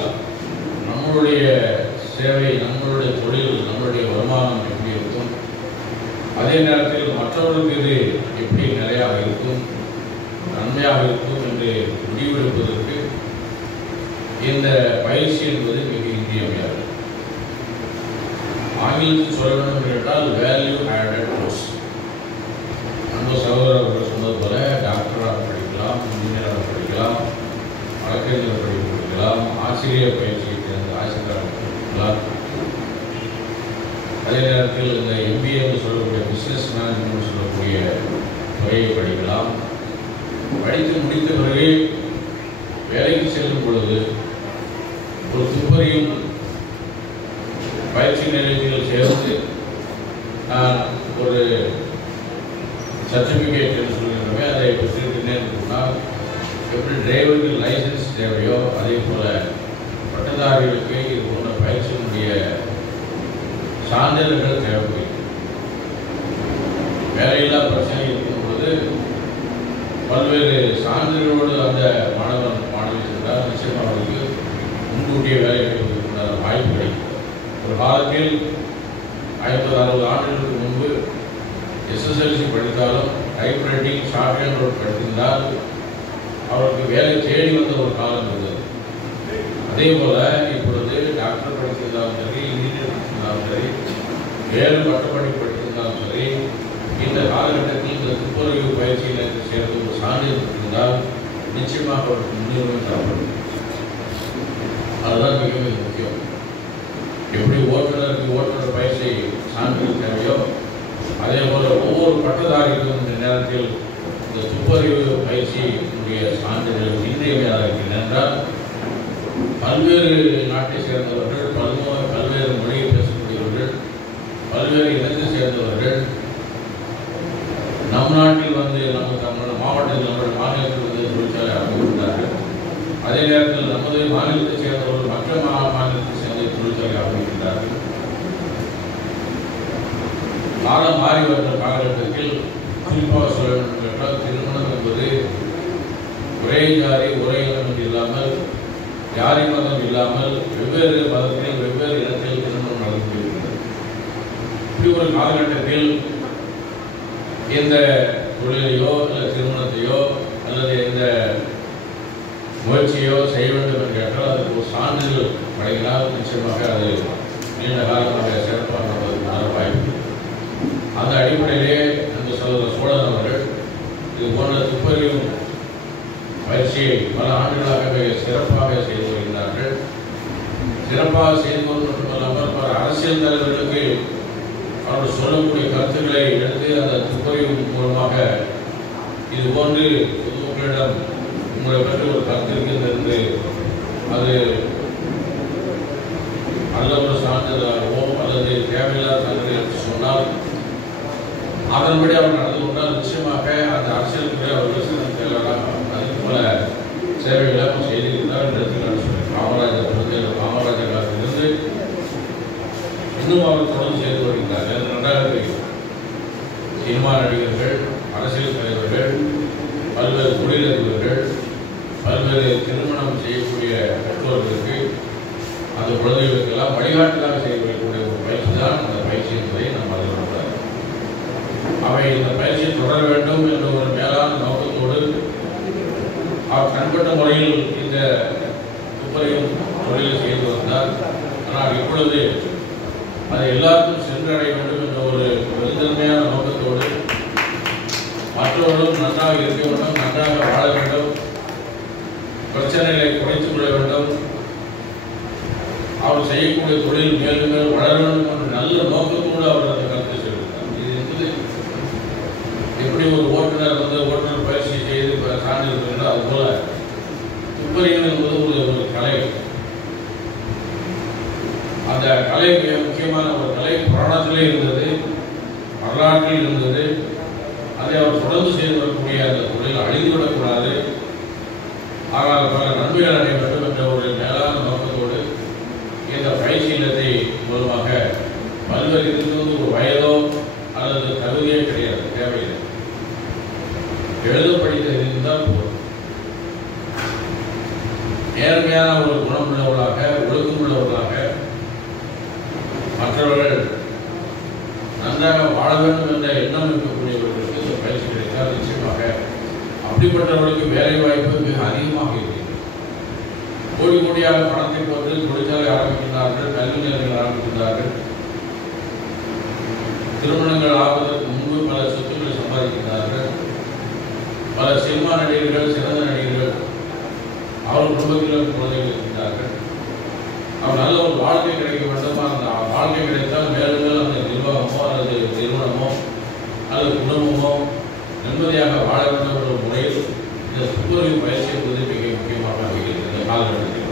நம்மளுடைய சேவை, நம்மளுடைய தொழில், நம்மளுடைய வருமானம் எப்படி இருக்கும், அதே நேரத்தில் மற்றவர்களுக்கு இது எப்படி நிலையாக இருக்கும், நன்மையாக இருக்கும் என்று முடிவெடுப்பதற்கு இந்த பயிற்சி என்பது மிக இன்றியமையாது. ஆங்கிலத்தில் சொல்ல வேண்டும் என்றால் வேல்யூ ஆடட் கோர்ஸ். அன்பு சகோதரர் அவர்கள் சொன்னது போல டாக்டராக படிக்கலாம், இன்ஜினியராக படிக்கலாம், வழக்கறிஞர் படிக்கலாம், ஆசிரியர் பயிற்சியை சேர்ந்த ஆசிரியராக படிக்கலாம். அதே நேரத்தில் இந்த MBA சொல்லக்கூடிய பிஸ்னஸ் மேனேஜ்மெண்ட் சொல்லக்கூடிய துறையை படிக்கலாம். படித்து முடித்த பிறகு வேலைக்கு செல்லும் பொழுது ஒரு துப்பறியும் பயிற்சி நிலையத்தில் சேர்ந்து நான் ஒரு சர்டிஃபிகேட் என்று சொல்கிறோமே அதை பெற்றிருக்கிறேன் சொன்னால் எப்படி டிரைவருக்கு லைசன்ஸ் தேவையோ அதே போல் பட்டதாரிகளுக்கு இது போன்ற பயிற்சியினுடைய சான்றிதழ்கள் தேவைப்படுகிறது. வேலையில்லா பிரச்சனை இருக்கும்போது பல்வேறு சான்றிதழோடு அந்த மாணவி சென்றால் நிச்சயமாக அவர்களுக்கு முன்கூட்டிய வேலை கிடைப்பதற்கான வாய்ப்பு கிடைக்கும். ஒரு காலத்தில் 50-60 ஆண்டுகளுக்கு முன்பு SSLC படித்தாலும் டைப்ரைட்டிங் ஷார்ட்ஹேண்ட் படித்திருந்தால் அவருக்கு வேலை தேடி வந்த ஒரு காலம் இருந்தது. அதே போல இப்பொழுது டாக்டர் படித்திருந்தாலும் சரி, இன்ஜினியர் படித்திருந்தாலும் சரி, வேறு பட்டப்படிப்பு படித்திருந்தாலும் சரி, இந்த காலகட்டத்தில் இந்த துப்புரவு பயிற்சியில் சேர்ந்து ஒரு சான்றிதழ் இருந்தால் நிச்சயமாக அவருக்கு முன்னுரிமை தரப்படும். அதுதான் மிக மிக முக்கியம். எப்படி ஓட்டுநர் பயிற்சி சான்றிதழ் தேவையோ அதே போல ஒவ்வொரு பட்டதாரிக்கும் இந்த நேரத்தில் இந்த துப்பறிவு பயிற்சியினுடைய சான்றிதழ் இன்றியமையாக இருக்கிறது. என்றால் பல்வேறு நாட்டை சேர்ந்தவர்கள், பல்வேறு மொழியை பேசக்கூடியவர்கள், பல்வேறு இனத்தை சேர்ந்தவர்கள் நம் நாட்டில் வந்து நம்ம மாவட்டத்தில் நம்முடைய மாநிலத்தில் வந்து தொழிற்சாலை ஆரம்பிக்கிறார்கள். அதே நேரத்தில் நமது மாநிலத்தை சேர்ந்தவர்கள் மற்ற மாநிலத்தை சேர்ந்த தொழிற்சாலை ஆரம்பிக்கிறார்கள். காலம் மாறி வருகிற காலகட்டத்தில் குறிப்பாக சொல்ல வேண்டும் என்றால் திருமணம் என்பது ஒரே ஜாதி ஒரே இனம் இல்லாமல், ஜாதி மதம் இல்லாமல் வெவ்வேறு மதத்தில் வெவ்வேறு இடத்தில் திருமணம் நடந்து வருகிறது. இப்படி ஒரு காலகட்டத்தில் இந்த தொழிலையோ அல்லது திருமணத்தையோ அல்லது இந்த முயற்சியோ செய்ய வேண்டும் என்று கேட்டால் அதுக்கு ஒரு சான்றிதழ் வழங்கினால் நிச்சயமாக அது நீண்ட காலமாக சிறப்பாக நடப்பதற்கான வாய்ப்பு. அந்த அடிப்படையிலே அந்த சோழன் அவர்கள் இது போன்ற துப்பறிவு பயிற்சியை பல ஆண்டுகளாக சிறப்பாக செய்து வருகிறார்கள். சிறப்பாக செய்து கொண்டு மட்டுமல்லாமல் பல அரசியல் தலைவர்களுக்கு அவர்கள் சொல்லக்கூடிய கருத்துக்களை எடுத்து அந்த துப்பறிவு மூலமாக இது போன்று பொதுமக்களிடம் உங்களை பற்றி ஒரு கருத்து இருக்கின்றது, அது நல்ல ஒரு சான்றிதழாகவோ அல்லது தேவையில்லாத சான்றிதழ் என்று சொன்னால் அதன்படி அவர் நடந்து கொண்டால் நிச்சயமாக அந்த அரசியல் துறை அவர்கள் சிறந்த செயலாளராக அதுக்கு பல சேவைகளை அவர் செய்திருந்தார் என்று நான் சொல்றேன். காமராஜர் காலத்திலிருந்து இன்னும் அவர் தொடர்ந்து செய்து வருகிறார்கள். நன்றாக தெரியும். சினிமா நடிகர்கள், அரசியல் தலைவர்கள், பல்வேறு தொழிலதிபர்கள், பல்வேறு திருமணம் செய்யக்கூடிய பெற்றோர்களுக்கு அந்த குழந்தைகளுக்கெல்லாம் வழிகாட்டலாக செய்யக்கூடிய ஒரு பயிற்சி தான் அந்த பயிற்சி என்பதை நாம் அறிவுறுத்தார். அவை இந்த பயிற்சியை தொடர வேண்டும் என்ற ஒரு மேலான நோக்கத்தோடு அவர் தனிப்பட்ட முறையில் இந்த துப்பறியும் தொழிலை செய்து வந்தார். ஆனால் இப்பொழுது அதை எல்லாருக்கும் சென்றடைய வேண்டும் என்ற ஒரு பெருந்தன்மையான நோக்கத்தோடு மற்றவர்களும் நன்றாக இருக்க வேண்டும், நன்றாக வாழ வேண்டும், பிரச்சனைகளை குறைத்துக் கொள்ள வேண்டும், அவர் செய்யக்கூடிய தொழில் மேலும் மேலும் வளர வேண்டும் என்ற நல்ல நோக்கத்தோடு அவர் அந்த கருத்தை சொல்லியிருந்தார். இது என்பது எப்படி ஒரு ஓட்டுநர் வந்து ஓட்டுநர் பயிற்சி செய்து சான்றிதழ் அதுபோல துப்பறிவு என்பது ஒரு கலை. அந்த கலை மிக முக்கியமான ஒரு கலை. புராணத்திலே இருந்தது, வரலாற்றில் இருந்தது. அதை அவர் தொடர்ந்து செய்து வரக்கூடிய அந்த தொழில் அழிந்துவிடக்கூடாது, ஆனால் பல நன்மைகள் அடைய வேண்டும் என்ற ஒரு மேலான நோக்கத்தோடு இந்த பயிற்சி இல்லத்தை மூலமாக பல்வேறு இருந்து ஒரு வயதோ அல்லது தகுதியே கிடையாது, தேவையில்லை. எழுத படித்தது இருந்தால் போதும். நேர்மையான ஒரு குணமுள்ளவர்களாக, ஒழுக்கமுள்ளவர்களாக, மற்றவர்கள் நன்றாக வாழ வேண்டும் என்ற எண்ணம் இருக்கக்கூடியவர்களுக்கு இந்த பயிற்சி கிடைத்தால் நிச்சயமாக அப்படிப்பட்டவர்களுக்கு வேலை வாய்ப்பு மிக அதிகமாக இருக்கிறது. கோடி கோடியாக பணத்தை போட்டு தொழிற்சாலை ஆரம்பிக்கின்றார்கள், கல்வி நிலையங்கள் ஆரம்பிக்கின்றார்கள், திருமணங்கள் ஆவதற்கு முன்பு பல சொத்துக்களை சம்பாதிக்கின்றார்கள். பல சினிமா நடிகர்கள், சிறந்த நடிகர்கள், அவர் குடும்பத்தில் குழந்தைகள் இருக்கின்றார்கள். அவர் நல்ல ஒரு வாழ்க்கை கிடைக்க வேண்டும். அந்த வாழ்க்கை கிடைத்தால் மேலும் மேலும் அந்த நிர்வாகமோ அல்லது நிறுவனமோ அல்லது குடும்பமோ நிம்மதியாக வாழ வேண்டும் என்ற முறையில் இந்த துப்பறிவு பயிற்சி என்பது மிக முக்கியமாக அமைகிறது. இந்த காலகட்டத்தில்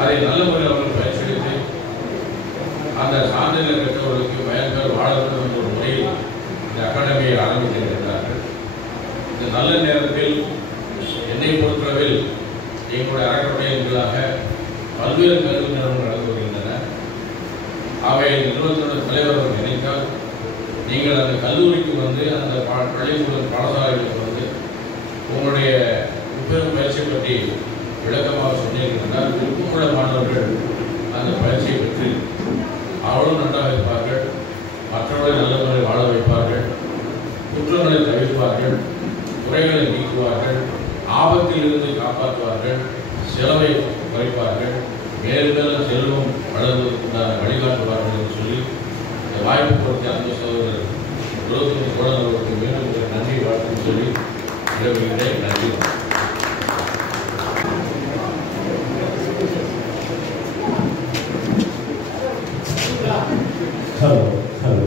அதை நல்ல முறையில் அவர்கள் பயிற்சி எடுத்து அந்த சான்றிதழ் பெற்றவர்களுக்கு பயன்கள் வாழ வேண்டும் என்ற ஒரு முறையில் இந்த அகாடமியை ஆரம்பித்திருக்கிறார்கள். இந்த நல்ல நேரத்தில் என்னை பொறுத்தளவில் எங்களுடைய அறக்கட்டளைகளாக பல்வேறு கல்வி நிறுவனங்கள் நடந்து வருகின்றன. அவை நிறுவனத்தோட தலைவர்கள் நினைத்தால் நீங்கள் அந்த கல்லூரிக்கு வந்து அந்த பள்ளிக்கூட பாடசாலைகளுக்கு வந்து உங்களுடைய முப்பெரும் பயிற்சியை பற்றி விளக்கமாக சொன்னீர்கள். விருப்பமுள்ள மாணவர்கள் அந்த பயிற்சியை பெற்று அவர்களும் நன்றாக இருப்பார்கள், மற்றவர்களை நல்ல முறையில் வாழ வைப்பார்கள், குற்றங்களை தவிர்ப்பார்கள், குறைகளை நீக்குவார்கள், ஆபத்திலிருந்து காப்பாற்றுவார்கள், செலவை குறைப்பார்கள், மேலும் மேலும் செல்வம் வளர்வதற்குண்டான வழிகாட்டுவார்கள் என்று சொல்லி இந்த வாய்ப்பு கொடுத்த அந்த சகோதரர் 25 தோழர்களுக்கு மீண்டும் நன்றி வாழ்த்துன்னு சொல்லி விடைபெறுகிறேன். நன்றி. ஹலோ ஹலோ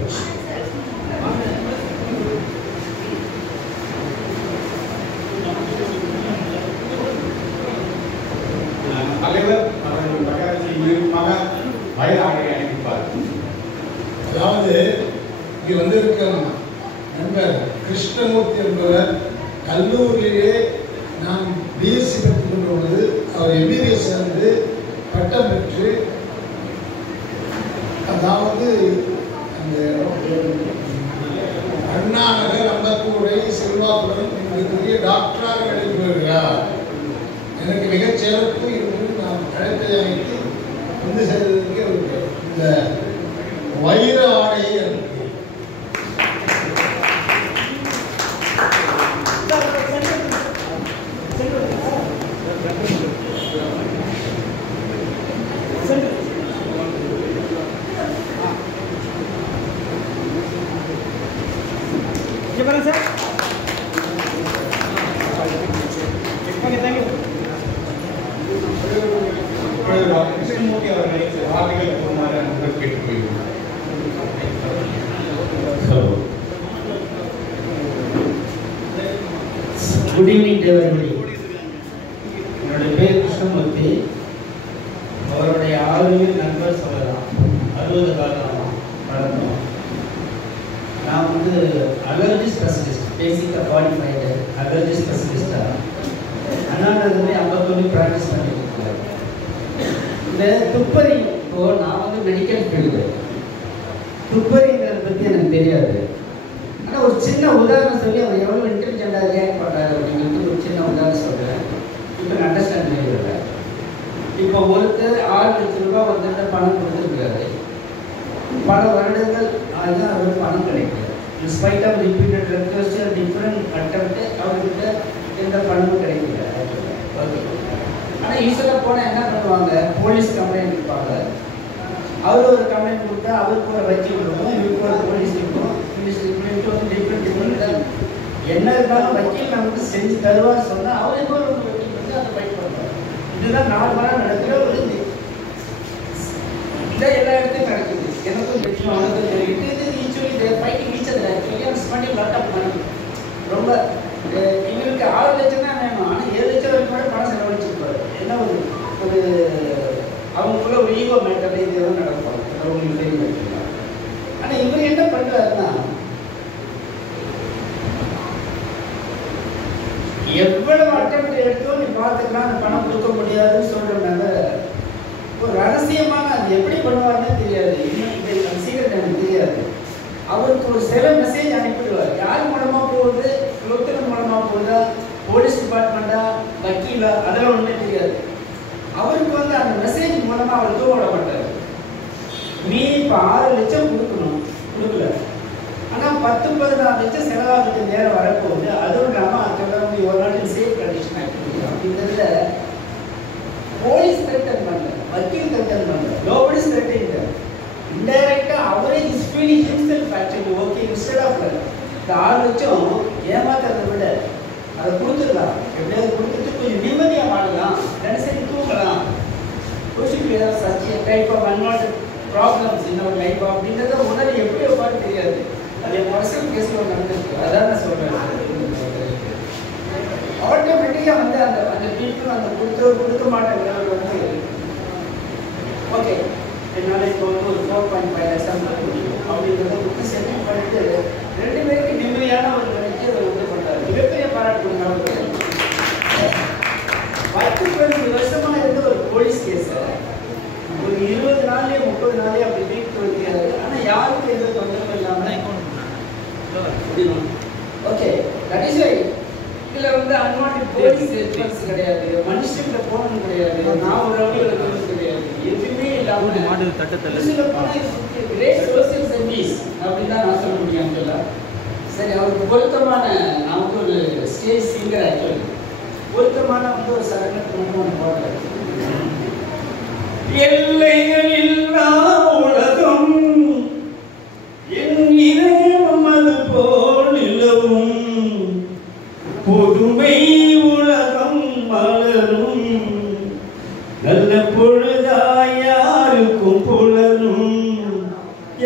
தலைவர் அவர்கள் பகரட்சியாக வயதாக அழைப்பார். அதாவது இங்கே வந்திருக்க நண்பர் கிருஷ்ணமூர்த்தி என்பவர் கல்லூரியிலே நான் பிஎஸ்சி படித்துக் கொண்ட பொழுது அவர் எம்பிபிஎஸ் சேர்ந்து பட்டம் பெற்று, அதாவது அந்த அண்ணா நகர் அம்பத்தூரை செல்வாப்புடன் பெரிய டாக்டராக எழுதி வருகிறார். எனக்கு மிகச் சிறப்பு இருந்து நான் அழைப்பை அமைத்து வந்து செய்ததற்கு இந்த வைர ஆடையை கிருஷ்ணமூர்த்தி அவர்களை வார்த்தைகள் கூறுமாறு நாங்கள் கேட்டுக்கொள்கிறோம். Good evening everybody. என்னுடைய பேர் கிருஷ்ணமூர்த்தி. அவருடைய ஆளுநர் நண்பர் சொல்லலாம். 60 காலம் வளர்ந்தோம். நான் வந்து அலர்ஜி ஸ்பெஷலிஸ்ட், பேசிக்காக குவாலிஃபைடு அலர்ஜி ஸ்பெஷலிஸ்டாக அண்ணா நகர்லேயே 51 ப்ராக்டிஸ் பண்ணிட்டு இருக்கேன். இந்த துப்பறி, இப்போது நான் வந்து மெடிக்கல் ஃபீல்டு, துப்பறிங்கிறத பற்றி எனக்கு தெரியாது. ஆனால் ஒரு சின்ன உதாரணம் சொல்லி அவர் எவ்வளோ இன்டெலிஜென்ட்டாக ரியாக்ட் பண்ணுறாரு அப்படிங்கிறது ஒரு சின்ன உதாரணம் சொல்கிறேன். இப்போ நான் அண்டர்ஸ்டாண்ட் பண்ணிடுறேன். இப்போ ஒருத்தர் 6 லட்சம் ரூபாய் ஒருத்தர்கிட்ட பணம் கொடுத்துருக்காரு. பல வருடங்கள் அதுதான் அவருக்கு பணம் கிடைக்கல. In spite of repeated request different attempt அவர்கிட்ட எந்த பணமும் கிடைக்கல. ஓகே. ஆனால் யூஸ்வலாக போனால் என்ன பண்ணுவாங்க, போலீஸ் கம்ப்ளைண்ட் இருப்பாங்க. அவர் ஒரு கம்ப்ளைண்ட் கொடுத்தா அவருக்கு ஒரு வக்கீல் இருக்கும், இவருக்கு ஒரு போலீஸ் இருக்கும். என்ன இருந்தாலும் வக்கீல் நமக்கு செஞ்சு தருவார் சொன்னால் அவருக்கு ஒரு வக்கீல் வந்து அதை ஃபைட் பண்ணுவார். இதுதான் நார்மலாக நடக்கிற ஒரு இது. இதான் எல்லா இடத்துலையும் நடக்குது. எனக்கும் தெரியும், அவனுக்கும் தெரியும். இது equally fighting each other. Actually spending lot of money. ரொம்ப இவருக்கு 6 லட்சம் தான் வேணும், ஆனால் 7 லட்சம் வரைக்கும் கூட பணம் செலவழிச்சிருப்பாரு. என்ன ஒரு ஒரு அவங்களுக்குள்ள ஒரு ஈகோ மேட்டர் இது எதுவும் நடப்பாங்க, அவங்களுக்கு தெரியும். ஆனால் இவர் என்ன பண்ணுறாருன்னா, எவ்வளவு அட்டம்ப்ட் எடுத்தோம் நீ பார்த்துக்கலாம், அந்த பணம் கொடுக்க முடியாதுன்னு சொல்கிறனால ஒரு ரகசியமான அது எப்படி பண்ணுவாருன்னு தெரியாது. இன்னும் சீக்கிரம் எனக்கு தெரியாது. அவருக்கு ஒரு சில மெசேஜ் அனுப்பிடுவார். யார் மூலமாக போகுது, லொத்தர் மூலமாக போகுதா, போலீஸ் டிபார்ட்மெண்ட்டா, வக்கீலா, அதெல்லாம் ஒன்றுமே தெரியாது. அவருக்கு வந்து அந்த மெசேஜ் மூலமாக அவர் தூங்க விட மாட்டார். நீ இப்போ 6 லட்சம் கொடுக்கணும், கொடுக்கல. ஆனால் 10-14 லட்சம் செலவாகிறதுக்கு நேரம் வரப்போகுது. அதுவும் இல்லாமல் அது ஒரு நாட்டில் சேஃப் கண்டிஷன் ஆக்டிவிட்டி அப்படிங்கிறதுல போலீஸ் த்ரெட்டன் பண்ணல, வக்கீல் த்ரெட்டன் பண்ணல, நோபடிஸ் த்ரெட்டிங். இன்டைரக்டாக அவரே is feeling himself actually okay. Instead of இந்த 6 லட்சம் ஏமாத்துறதை விட அதை கொடுத்துடலாம், எப்படியாவது கொடுத்துட்டு கொஞ்சம் நிம்மதியாக வாழலாம், தினசரி தூங்கலாம், such type of unwanted problems in our life அப்படின்றத உணர்வு எப்படி எவ்வாறு தெரியாது. அது என் பர்சனல் கேஸில் நடந்திருக்கு. அதான் நான் சொல்கிறேன். ஆட்டோமேட்டிக்காக வந்து அந்த அந்த பீப்புள் அந்த கொடுக்க மாட்டேங்கிறவர் வந்து ஓகே என்னால் இப்போ வந்து ஒரு 4.5 லட்சம் முடியும் அப்படின்றத கொடுத்து செட்டில் பண்ணிட்டு 2 பேருக்கு நிம்மதியான ஒரு நிலைக்கு அதை உண்டு பண்ணுறாரு. மிகப்பெரிய பாராட்டு கொடுங்க அவருக்கு. 10-15 வருஷமாக இருந்த ஒரு போலீஸ் கேஸை 30 நாளே அப்படி வீட்டு வைக்கிறாரு. ஆனால் யாருக்கும் எந்த தொந்தரவும் இல்லாமல் ஓகே. தட் இஸ் வை இதில் வந்து அன்வான்ட் போலீஸ் ரெஸ்பான்ஸ் கிடையாது, மனுஷங்கிட்ட போகணும் கிடையாது, நான் ஒரு ரவுடியில் இருக்கிறது கிடையாது, எதுவுமே இல்லாமல் கிரேட் சோசியல் சர்வீஸ் அப்படின்னு தான் நான் சொல்ல முடியும். ஆக்சுவலாக சரி, அவருக்கு பொருத்தமான நான் வந்து ஒரு ஸ்டேஜ் சிங்கர், ஆக்சுவலி பொருத்தமான வந்து ஒரு சரணத்துக்கு மட்டும் ஒன்று போடுறேன். எல்லைகள் இல்லா உலகம் என் இதயம் அது போல் நிலவும், புதுமை உலகம் மலரும், நல்ல பொழுதாய் யாருக்கும் புலரும்,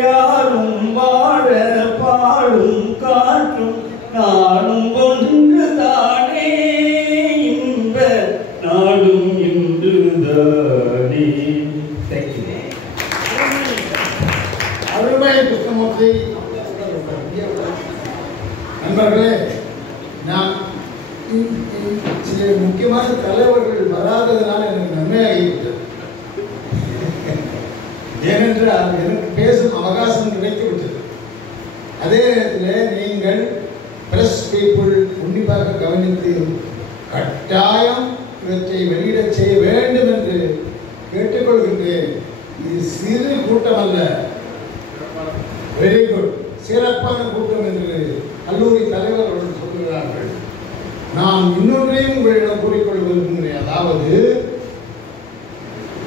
யாரும் வாழ பாடும் காற்றும் நாடும் ஒன்று தானே, இன்ப நாடும் இன்றுதானே. அருமை கிருஷ்ணமூர்த்தி நண்பர்களே, நான் சில முக்கியமான தலைவர்கள் வராததுனால எனக்கு நன்மையாகிவிட்டது. ஏனென்றால் எனக்கு பேசும் அவகாசம் கிடைத்துவிட்டது. அதே நேரத்தில் நீங்கள் பிரஸ் பீப்புள் உன்னிப்பாக கவனித்து கட்டாயம் இவற்றை வெளியிடச் செய்ய வேண்டும் என்று கேட்டுக்கொள்கின்றேன். இது சிறு கூட்டம் அல்ல, வெரி குட், சிறப்பான கூட்டம் என்று கல்லூரி தலைவர் அவர்கள் சொல்கிறார்கள். நான் இன்னொன்றையும் உங்களிடம் கூறிக்கொள்ள விரும்புகிறேன். அதாவது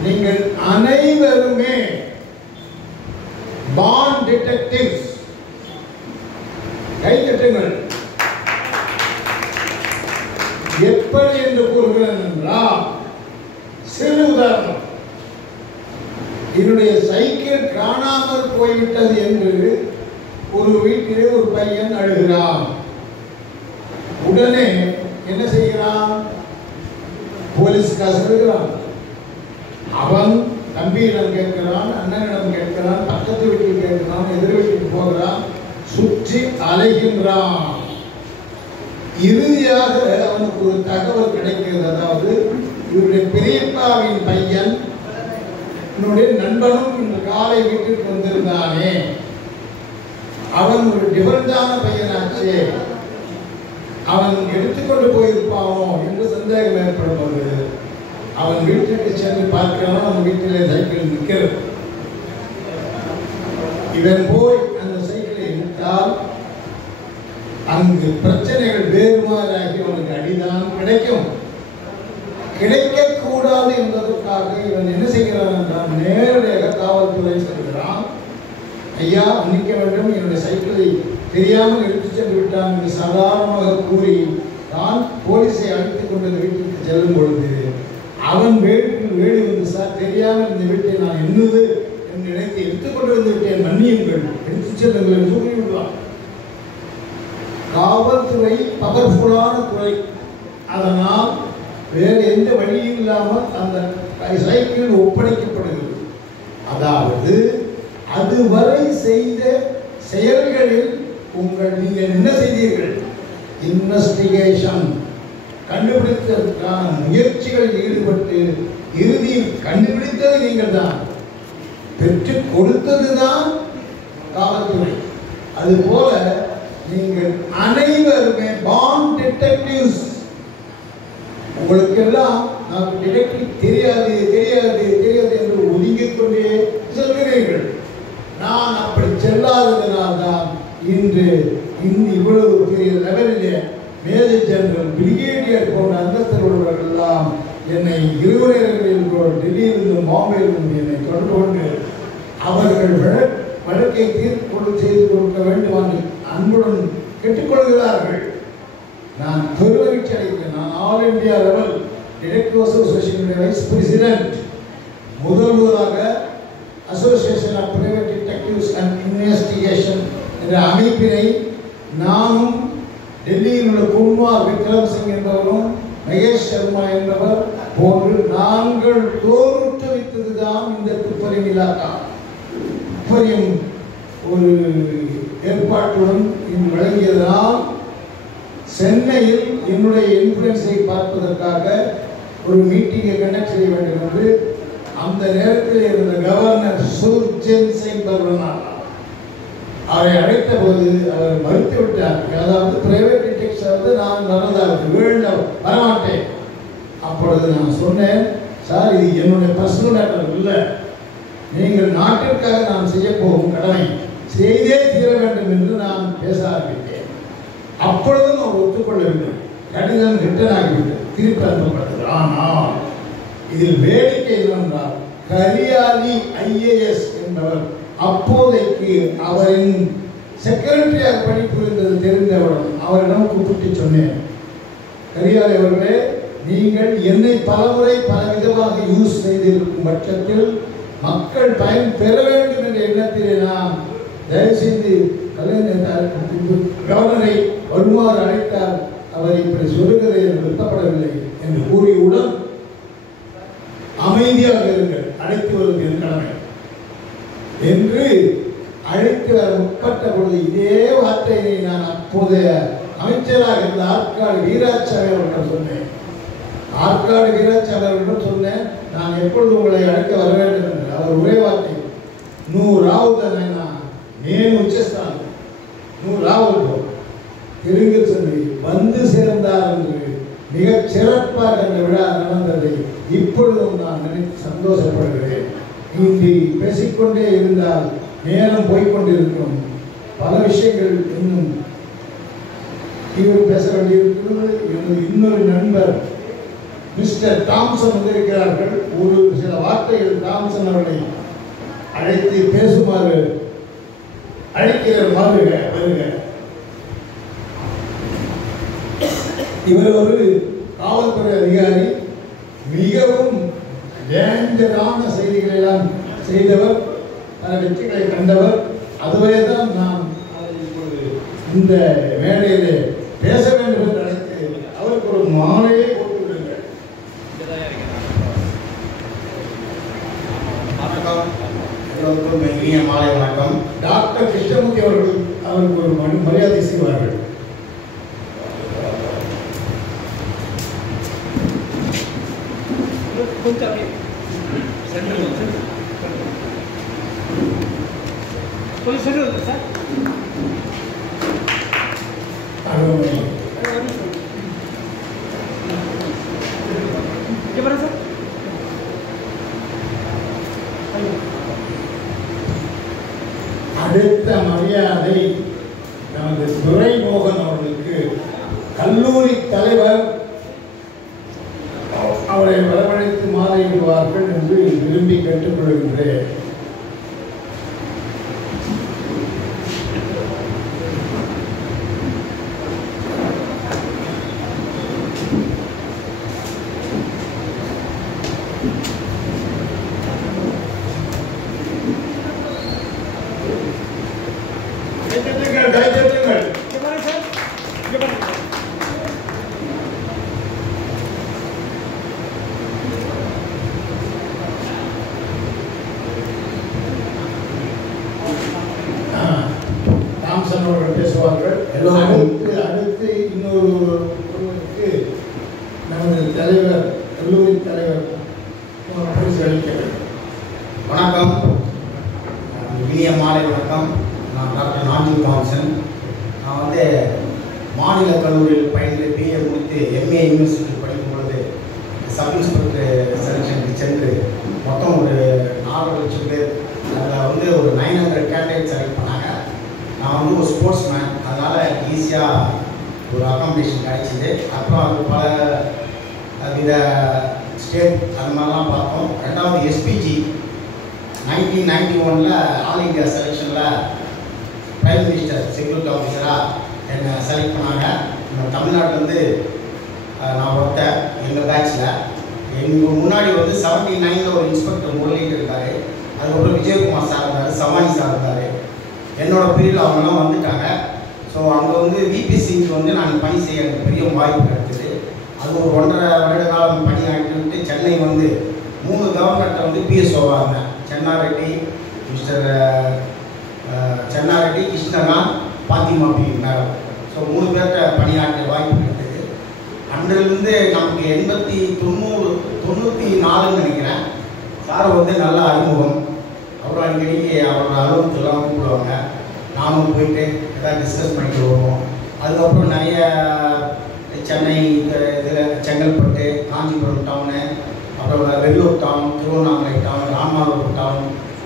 நீங்கள் அனைவருமே பாண்ட் டிடெக்டிவ்ஸ். கைத்தட்டுங்கள். எப்படி என்று கூறுகிறேன் என்றால், சிறு உதாரணம், என்னுடைய சைக்கிள் காணாமல் போய்விட்டது என்று ஒரு வீட்டிலே ஒரு பையன் அழுகிறான். உடனே என்ன செய்கிறான்? போலீஸ்காக சொல்கிறான். அவன் தம்பியிடம் கேட்கிறான், அண்ணனிடம் கேட்கிறான், பக்கத்து வீட்டில் கேட்கிறான், எதிர் வீட்டுக்கு போகிறான், சுற்றி அலைகின்றான். இறுதியாக அவனுக்கு ஒரு தகவல் கிடைக்கிறது. அதாவது இவருடைய பெரியப்பாவின் பையன் என்னுடைய நண்பனும் இந்த காலை வீட்டுக்கு வந்திருந்தானே, அவன் ஒரு டிஃபரண்டான பையனாச்சே, அவன் எடுத்துக்கொண்டு போயிருப்பானோ என்று சந்தேகம் ஏற்படும்போது அவன் வீட்டுக்கு சென்று பார்க்கிறான். அவன் வீட்டிலே சைக்கிள் நிற்கிறது. இவன் போய் அந்த சைக்கிளை எடுத்தால் அங்கு பிரச்சனைகள் வேறுமாறாகி அவனுக்கு அடிதான் கிடைக்கும். கிடைக்கக்கூடாது என்பதற்காக இவன் என்ன செய்கிறான் என்றால், நேரடியாக காவல்துறை செல்கிறான். ஐயா மன்னிக்க வேண்டும், என்னுடைய சைக்கிளை தெரியாமல் எடுத்து சென்று விட்டான் என்று சாதாரணமாக கூறி தான் போலீஸை அழைத்துக் கொண்டு அந்த வீட்டிற்கு செல்லும் பொழுது அவன் வீட்டில் வேடி வந்து, சார் தெரியாமல் இந்த வீட்டை நான் என்னது என்று நினைத்து எடுத்துக்கொண்டு வந்து விட்டேன், மன்னியுங்கள், எடுத்து செல்லுங்கள் என்று கூறிவிடுவான். காவல்துறை பவர்ஃபுல்லான துறை. அதனால் வேறு எந்த வழியும் இல்லாமல் அந்த சைக்கிள் ஒப்படைக்கப்படுகிறது. அதாவது அதுவரை செய்த செயல்களில் நீங்கள் என்ன செய்தீர்கள்? இன்வெஸ்டிகேஷன், கண்டுபிடித்ததற்கான முயற்சிகளில் ஈடுபட்டு இறுதியில் கண்டுபிடித்தது நீங்கள் தான், பெற்றுக் கொடுத்தது தான் காவல்துறை. அதுபோல நீங்கள் அனைவருமே பாண்ட் டிடெக்டிவ்ஸ். உங்களுக்கெல்லாம் நான் டிடெக்டிவ் தெரியாது தெரியாது தெரியாது என்று ஒதுங்கிக் கொண்டே சொல்கிறீர்கள். நான் அப்படி செல்லாததனால்தான் இன்று இவ்வளவு பெரிய லெவலிலே மேஜர் ஜெனரல், பிரிகேடியர் போன்ற அந்தஸ்தில் உள்ளவர்கள் எல்லாம் என்னை இருவரைகளில் டெல்லியிலிருந்து பாம்பேயிலிருந்து என்னை தொடர்பு கொண்டு அவர்கள் வழக்கை தீர்ப்பு செய்து கொடுக்க வேண்டும் என்று அன்புடன் கேட்டுக்கொள்கிறார்கள். நான் பெருமகிழ்ச்சி அடைகிறேன். நான் ஆல் இந்தியா லெவல் டிடெக்டிவ் அசோசியேஷனுடைய வைஸ் பிரசிடென்ட். முதலாக association of private detectives and investigation என்ற அமைப்பினை நானும் டெல்லியில் உள்ள குமார் விக்ரம் சிங் என்பவரும் மகேஷ் சர்மா என்பவர் போன்று நாங்கள் தோற்றுவித்ததுதான் இந்த துப்பறியும் இலாக்கா. துப்பறியும் ஒரு ஏற்பாட்டுடன் வழங்கியதனால் சென்னையில் என்னுடைய இன்ஃப்ளூயன்ஸை பார்ப்பதற்காக ஒரு மீட்டிங்கை கண்டக்ட் செய்ய வேண்டும் என்று அந்த நேரத்தில் இருந்த கவர்னர் கவர்னர் சுர்ஜன் சிங் பர்வனார். அவரை அழைத்த போது அவர் மறுத்து விட்டார். அதாவது பிரைவேட் டிடெக்ஷன் நான் நடந்தாவது வரமாட்டேன். அப்பொழுது நான் சொன்னேன், சார் இது என்னுடைய பர்சனல் மேட்டர் இல்லை, நீங்கள் நாட்டிற்காக நான் செய்ய போகும் கடமை செய்தே தீர வேண்டும் என்று நான் பேச ஆரம்பித்தேன். அப்பொழுதும் அவர் ஒத்துக்கொள்ளவில்லை. கடிதம் ரிட்டன் ஆகிவிட்டது, திருப்பி அனுப்பப்பட்டது. ஆனால் இதில் வேடிக்கை என்னவென்றால் கரியாலி IAS என்பவர் அப்போதைக்கு அவரின் செக்ரட்டரியாக பணிபுரிந்தது தெரிந்தவுடன் அவரிடம் கூப்பிட்டு சொன்னேன், கரியாலி அவர்களே, நீங்கள் என்னை பலமுறை பலவிதமாக யூஸ் செய்திருக்கும் பட்சத்தில் மக்கள் பயன் பெற வேண்டும் என்ற எண்ணத்திலே நான் தயவுசெய்து கவர்னரை வருமாறு அழைத்தார். அவர் இப்படி சொல்லுகிறதை நிறுத்தப்படவில்லை என்று கூறியவுடன் அமைதியாக இருங்கள், அழைத்து வருவது என் கடமை என்று அழைத்து வர முற்பட்ட பொழுது இதே வார்த்தையை நான் அப்போதைய அமைச்சராக இருந்த ஆற்காடு வீராசாமி அவர்கள் சொன்னேன். ஆற்காடு வீராசாமி அவர்களிடம் சொன்னேன், நான் எப்பொழுது உங்களை அழைக்க வர வேண்டும் என்று. அவர் ஒரே வார்த்தை, నువ్వు రావుదనైనా నేను వచ్చేస్తాను, నువ్వు రావద్దు. தெலுங்கில் சொல்லி வந்து சேர்ந்தார் என்று மிக சிறப்பாக அந்த விழா நடந்ததை இப்பொழுதும் நான் நினைத்து சந்தோஷப்படுகிறேன். இன்று பேசிக்கொண்டே இருந்தால் நேரம் போய்கொண்டிருக்கும். பல விஷயங்கள் இன்னும் இவர் பேச வேண்டியிருக்கிறது. எனது இன்னொரு நண்பர் மிஸ்டர் தாம்சன் வந்திருக்கிறார்கள். ஒரு சில வார்த்தைகள் தாம்சன் அவர்களை அழைத்து பேசுமாறு அழைக்கிறார். வருக. இவர் ஒரு காவல்துறை அதிகாரி, மிகவும் டேஞ்சரான செய்திகளை எல்லாம் செய்தவர், பல வெற்றிகளை கண்டவர். அதுவே தான் நான் இந்த மேடையிலே பேச வேண்டும் என்று அழைத்து அவருக்கு ஒரு மாலையை போட்டு விடுங்கள். எல்லோருக்கும் இனிய மாலை வணக்கம். டாக்டர் கிருஷ்ணமூர்த்தி அவர்கள் அவருக்கு ஒரு மரியாதை செய்வார்கள். அடுத்த மரியாதை நமது துரைமோகன் அவர்களுக்கு கல்லூரி தலைவர் அவரை வரவழைத்து மாறிவிடுவார்கள் என்று விரும்பி கேட்டுக்கொள்கின்றேன். பேசுவார்கள். அடுத்து இன்னொருவருக்கு நமது தலைவர், கல்லூரி தலைவர் பரிசு அளிக்க வேண்டும். வணக்கம், இனிய மாலை வணக்கம். நான் டாக்டர் நாஞ்சி தாம்சன். நான் மாநில கல்லூரியில் பயின்று BA முடித்து MA யூனிவர்சிட்டி படிக்கும் பொழுது சப் இன்ஸ்பெக்டர் செலெக்ஷனுக்கு சென்று மொத்தம் ஒரு 4 லட்சம் பேர், அதில் ஒரு 900 கேண்டிடேட் செலக்ட் பண்ணாங்க. நான் ஒரு ஸ்போர்ட்ஸ் மேன், அதனால் ஈஸியாக ஒரு அக்காமடேஷன் கிடைச்சிது. அப்புறம் அது பல வித ஸ்டேட் அது மாதிரிலாம் பார்த்தோம். ரெண்டாவது SPG 1991 ஆல் இந்தியா செலெக்ஷனில் பிரைம் மினிஸ்டர் செக்யூரிட்டி ஆஃபீஸராக என்னை செலக்ட் பண்ணாங்க. நம்ம தமிழ்நாட்டிலேருந்து நான் ஒருத்தன் எங்கள் பேட்சில். எங்கள் முன்னாடி 79 ஒரு இன்ஸ்பெக்டர் முரளிட்டு இருக்கார். அதுக்கப்புறம் விஜயகுமார் சார் இருந்தார், சவானி சார் இருந்தார். என்னோட பீரியடில் அவங்கெல்லாம் வந்துட்டாங்க. ஸோ அங்கே VPCக்கு நான் பணி செய்ய எனக்கு பெரிய வாய்ப்பு கிடைச்சிது. அது ஒரு 1.5 வருட காலம் பணி ஆகிட்டு சென்னை 3 கவர்னர்கிட்ட PSOவாக இருந்தேன். சென்னாரெட்டி, மிஸ்டர் சென்னாரெட்டி, கிருஷ்ணனா, பாத்திமா பி மேடம். ஸோ 3 பேர்கிட்ட பணியாற்ற வாய்ப்பு கிடைத்தது. அன்றிலிருந்து நமக்கு 94 நினைக்கிறேன். சார் நல்ல அறிமுகம். அலுவலகத்துலாம் கூப்பிடுவாங்க. நானும் போயிட்டு எதாவது டிஸ்கஸ் பண்ணிட்டு வருவோம். அதுக்கப்புறம் நிறைய சென்னை இதில் செங்கல்பட்டு, காஞ்சிபுரம் டவுனு, அப்புறம் Vellore town, Tiruvannamalai town, Ramanathapuram town,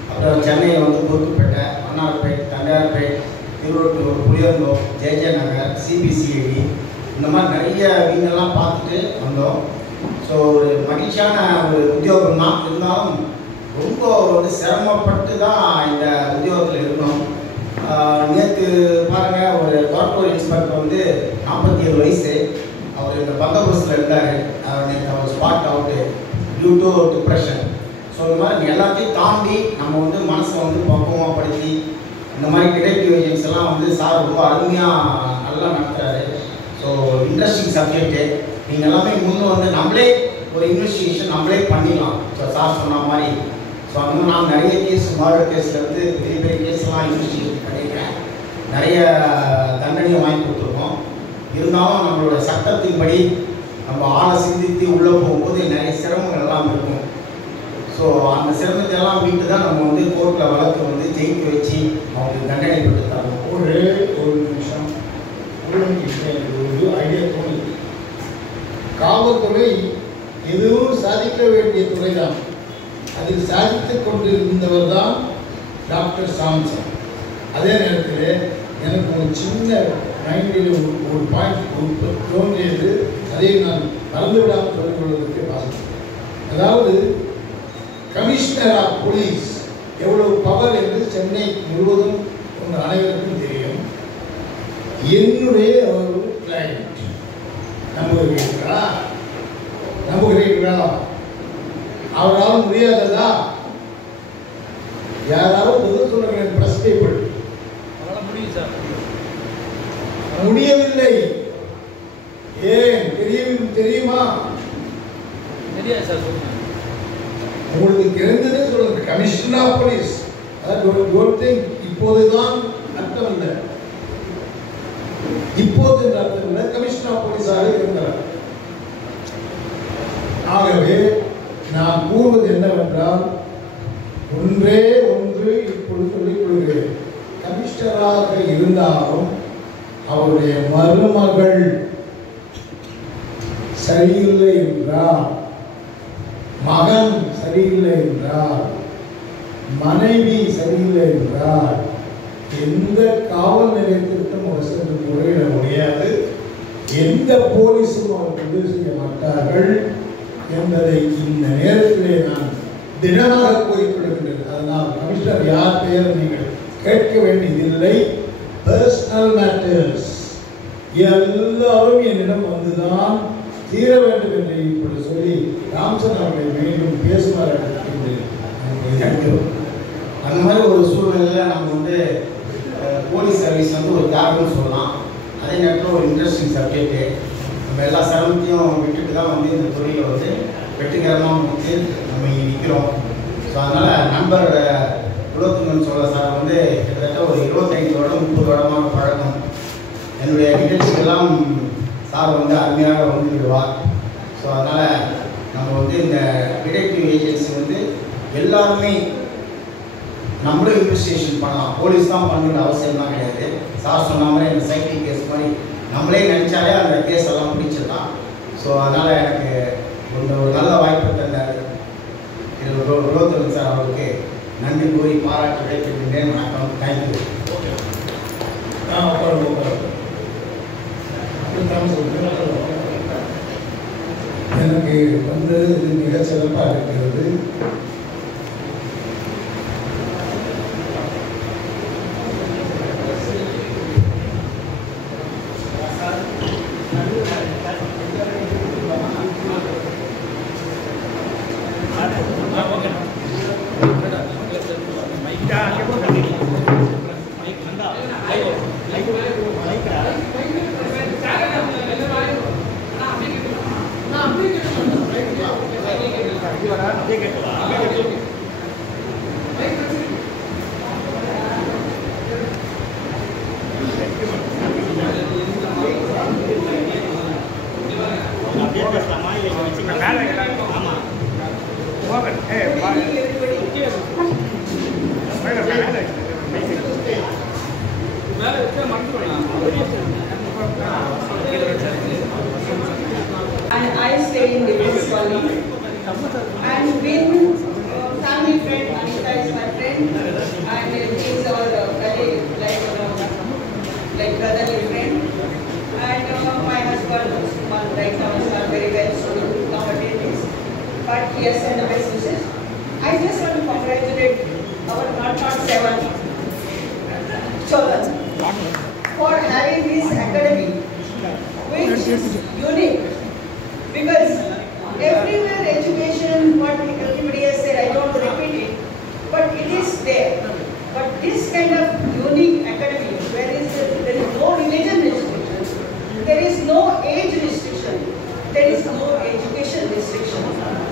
அப்புறம் சென்னையில் வந்து பொறுத்துப்பேட்டை, மன்னார்பேட், தண்டையார்பேட், திருவள்ளூர், புளியந்தூர், ஜே நகர், சிபிசிஐடி, இந்த மாதிரி நிறைய வீடெல்லாம் பார்த்துட்டு வந்தோம். ஸோ ஒரு மகிழ்ச்சியான ஒரு உத்தியோகம் தான். இருந்தாலும் ரொம்ப வந்து சிரமப்பட்டு தான் இந்த உத்தியோகத்தில் இருக்கணும். நேற்று பாருங்கள், ஒரு கார்பரேட் இன்ஸ்பெக்டர் வந்து 47 வயசு, அவர் இந்த பந்தோபஸ்தில் இருந்தார். நேற்று அவர் spot out due to depression. So இந்த மாதிரி எல்லாத்தையும் தாண்டி நம்ம வந்து மனசை வந்து பக்குவமாக படுத்தி இந்த மாதிரி டிடெக்டிவ் ஏஜென்ட்ஸ் எல்லாம் வந்து சார் ரொம்ப அருமையாக நல்லா நடத்துகிறாரு. So interesting subject. நீங்கள் எல்லாமே முன்னே வந்து நம்மளே ஒரு இன்வெஸ்டிகேஷன் நம்மளே பண்ணிடலாம். ஸோ சார் சொன்ன மாதிரி. ஸோ அந்த மாதிரி நான் நிறைய கேஸ், மர்டர் கேஸ்லேருந்து பெரிய பெரிய கேஸ்லாம் இன்வெஸ்டிகேஷன் பண்ணியிருக்கேன். நிறைய தண்டனையை வாங்கி கொடுத்துருக்கோம். இருந்தாலும் நம்மளோட சட்டத்தின்படி நம்ம ஆளை சிந்தித்து உள்ளே போகும்போது நிறைய சிரமங்கள் எல்லாம் இருக்கும். ஸோ அந்த சிரமத்தை எல்லாம் மீட்டு தான் நம்ம வந்து கோர்ட்டில் வழக்கு வந்து ஜெயிக்க வச்சு அவங்களுக்கு தண்டனை பெற்று தரணும். ஒரு நிமிஷம், ஒரு ஐடியா தோணுது. காவல்துறை எதுவும் சாதிக்க வேண்டிய துறைதான். அதில் சாதித்துக் கொண்டிருந்தவர் தான் டாக்டர் சாம்சன். அதே நேரத்தில் எனக்கு ஒரு சின்ன மைண்டில் ஒரு பாயிண்ட் தோன்றியது. அதை நான் மறந்துவிடாமல் சொல்லிக் கொள்வதற்கு பாசிக்கிறேன். அதாவது கமிஷனர் ஆஃப் போலீஸ் எவ்வளவு பவர் என்று சென்னை முழுவதும் உங்கள் அனைவருக்கும் தெரியும். என்னுடைய ஒரு கிளையண்ட் நம்புகிறீர்களா? அவரால் முடியாததா? யாராவது பதில் சொல்லுங்க. பிரஸ் பீப்புள் முடியவில்லை. ஏன் தெரியுமா? உங்களுக்கு தெரிந்ததே சொல்லுங்க. கமிஷனர் ஆஃப் போலீஸ், இப்போதுதான் அர்த்தம் இல்லை, இப்போது அர்த்தம் இல்லை, கமிஷனர் ஆஃப் போலீஸாக இருக்கிறார். ஆகவே நான் கூறுவது என்னவென்றால், ஒன்றே ஒன்று இப்பொழுது சொல்லிக் கொள்கிறேன். கமிஷனராக இருந்தாலும் அவருடைய மருமகள் சரியில்லை என்றால், மகன் சரியில்லை என்றால், மனைவி சரியில்லை என்றால் எந்த காவல் நிலையத்திற்கும் அவர் சென்று முறையிட முடியாது. எந்த போலீஸும் அவர் உதவி செய்ய மாட்டார்கள் என்பதை இந்த நேரத்திலே நான் திடமாக கூறிக்கொள்கின்றேன். அதனால் கமிஷனர் யார் பெயர் நீங்கள் கேட்க வேண்டியதில்லை. பர்சனல் மேட்டர்ஸ் எல்லாரும் என்னிடம் வந்துதான் தீர வேண்டும் என்று இப்படி சொல்லி ராம்சன் அவர்களை மீண்டும் பேசுவார் என்று அந்த மாதிரி ஒரு சூழ்நிலையில் நம்ம வந்து போலீஸ் சர்வீஸ் வந்து ஒரு தியாகம்னு சொல்லலாம். அதே நேரத்தில் ஒரு இன்ட்ரெஸ்டிங் சப்ஜெக்ட்டு. நம்ம எல்லா சிரமத்தையும் விட்டுட்டு தான் வந்து இந்த தொழிலை வந்து வெற்றிகரமாக முடித்து நம்ம இங்கே நிற்கிறோம். ஸோ அதனால் நண்பர் குலோத்துங்கன் சோழ சார் வந்து கிட்டத்தட்ட ஒரு 25 வருடம் 30 வருடமான பழக்கம். என்னுடைய நிகழ்ச்சிகள்லாம் சார் வந்து அருமையாக வந்து விடுவார். ஸோ அதனால் நம்ம வந்து இந்த டிடெக்டிவ் ஏஜென்சி வந்து எல்லாருமே நம்மளும் இன்வெஸ்டிகேஷன் பண்ணலாம். போலீஸ் தான் பண்ணணுன்ற அவசியம் தான் கிடையாது. சார் சொன்ன மாதிரி இந்த சைக்கிள் கேஸ் மாதிரி நம்மளே நினச்சாலே அந்த கேஸ் எல்லாம் பிடிச்சிடலாம். ஸோ அதனால் எனக்கு ஒரு நல்ல வாய்ப்பு தந்தார் குலோத்துங்கன் சார் அவருக்கு நன்றி கூறி பாராட்டு கிடைக்கின்றேன். வணக்கம். தேங்க்யூ. எனக்கு வந்து மிக சிறப்பாக இருக்கிறது. ஆமாம் And been family friend, Anita is my friend, and he is our colleague, like brotherly friend. And my husband, right now, is not very well, so he could not attend this. But he has sent the best wishes. I just want to congratulate our 007 children for having this academy, which is unique, because everywhere education, what everybody has said, I don't repeat it, but it is there. But this kind of unique academy, where there is no religion restriction, there is no age restriction, there is no education restriction,